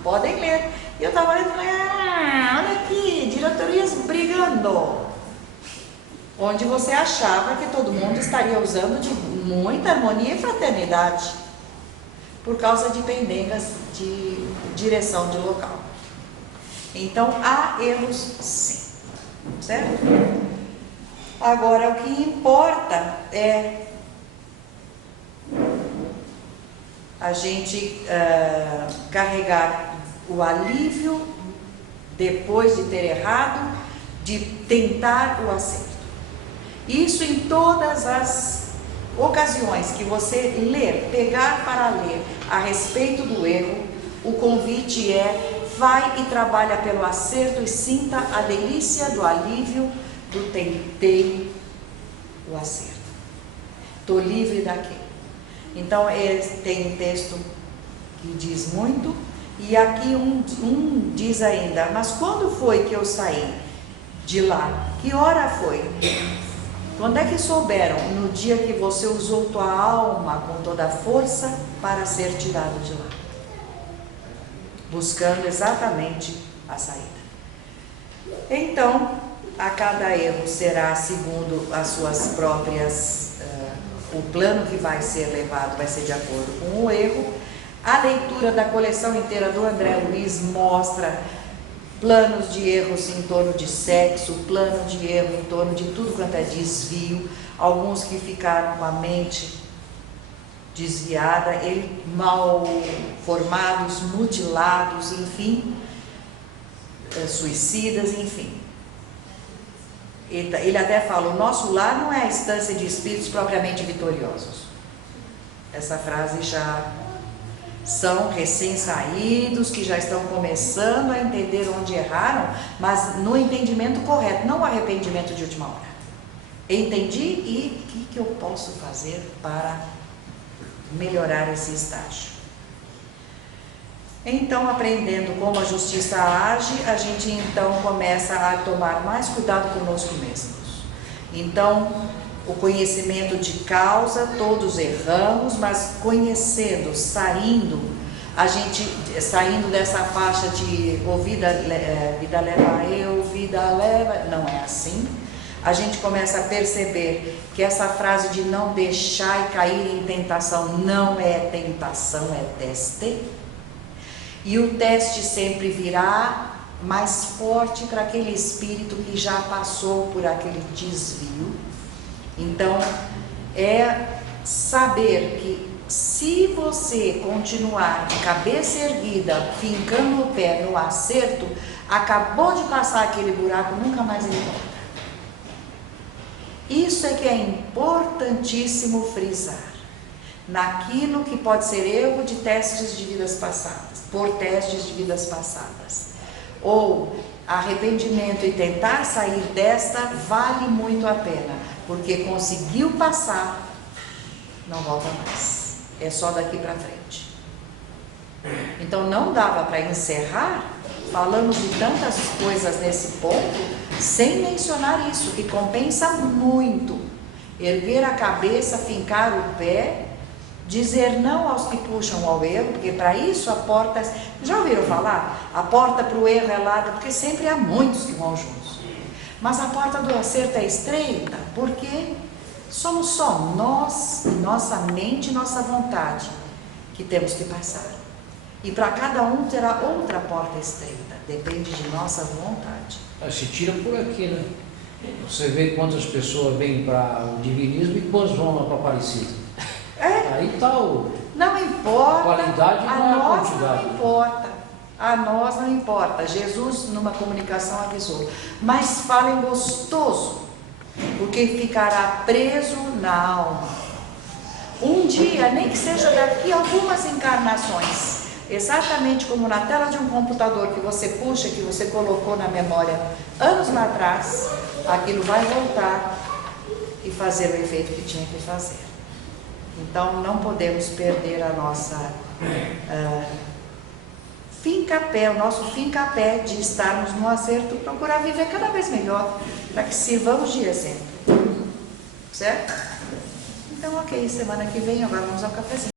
podem ler. E eu estava lendo, olha aqui, diretorias brigando. Onde você achava que todo mundo estaria usando de muita harmonia e fraternidade, por causa de pendengas de direção de local. Então, há erros sim, certo? Agora, o que importa é a gente carregar o alívio depois de ter errado, de tentar o acerto. Isso em todas as ocasiões que você ler, pegar para ler a respeito do erro, o convite é: vai e trabalha pelo acerto e sinta a delícia do alívio do tentei o acerto. Estou livre daquilo. Então, tem um texto que diz muito, e aqui um diz ainda, mas quando foi que eu saí de lá? Que hora foi? Quando é que souberam? No dia que você usou tua alma com toda a força para ser tirado de lá, buscando exatamente a saída. Então, a cada erro será segundo as suas próprias, o plano que vai ser levado vai ser de acordo com o erro. A leitura da coleção inteira do André Luiz mostra planos de erros em torno de sexo, plano de erro em torno de tudo quanto é desvio, alguns que ficaram com a mente desviada, mal formados, mutilados, enfim, suicidas, enfim. Ele até fala, o nosso lar não é a instância de espíritos propriamente vitoriosos. Essa frase já são recém-saídos, que já estão começando a entender onde erraram, mas no entendimento correto, não o arrependimento de última hora. Entendi e o que eu posso fazer para melhorar esse estágio? Então, aprendendo como a justiça age, a gente então começa a tomar mais cuidado conosco mesmos. Então, o conhecimento de causa, todos erramos, mas conhecendo, saindo dessa faixa de vida leva eu, vida leva, não é assim. A gente começa a perceber que essa frase de não deixar e cair em tentação não é tentação, é teste. E o teste sempre virá mais forte para aquele espírito que já passou por aquele desvio. Então, é saber que se você continuar de cabeça erguida, fincando o pé no acerto, acabou de passar aquele buraco, nunca mais ele volta. Isso é que é importantíssimo frisar. Naquilo que pode ser erro de testes de vidas passadas, por testes de vidas passadas. Ou arrependimento e tentar sair desta vale muito a pena, porque conseguiu passar, não volta mais, é só daqui para frente. Então não dava para encerrar falando de tantas coisas nesse ponto, sem mencionar isso, que compensa muito, erguer a cabeça, fincar o pé, dizer não aos que puxam ao erro, porque para isso a porta, já ouviram falar? A porta para o erro é larga, porque sempre há muitos que vão juntos. Mas a porta do acerto é estreita, porque somos só nós, nossa mente e nossa vontade que temos que passar. E para cada um terá outra porta estreita, depende de nossa vontade. Se tira por aqui, né? Você vê quantas pessoas vêm para o divinismo e quantas vão lá para a Aparecida. Aí está o... Não importa, qualidade, a não é nós quantidade. não importa. A nós não importa. Jesus, numa comunicação, avisou. Mas falem gostoso, porque ficará preso na alma. Um dia, nem que seja daqui a algumas encarnações, exatamente como na tela de um computador que você puxa, que você colocou na memória anos lá atrás, aquilo vai voltar e fazer o efeito que tinha que fazer. Então não podemos perder a nossa finca-pé, o nosso finca-pé de estarmos no acerto, procurar viver cada vez melhor, para que sirvamos de exemplo. Certo? Então ok, semana que vem agora vamos ao cafezinho.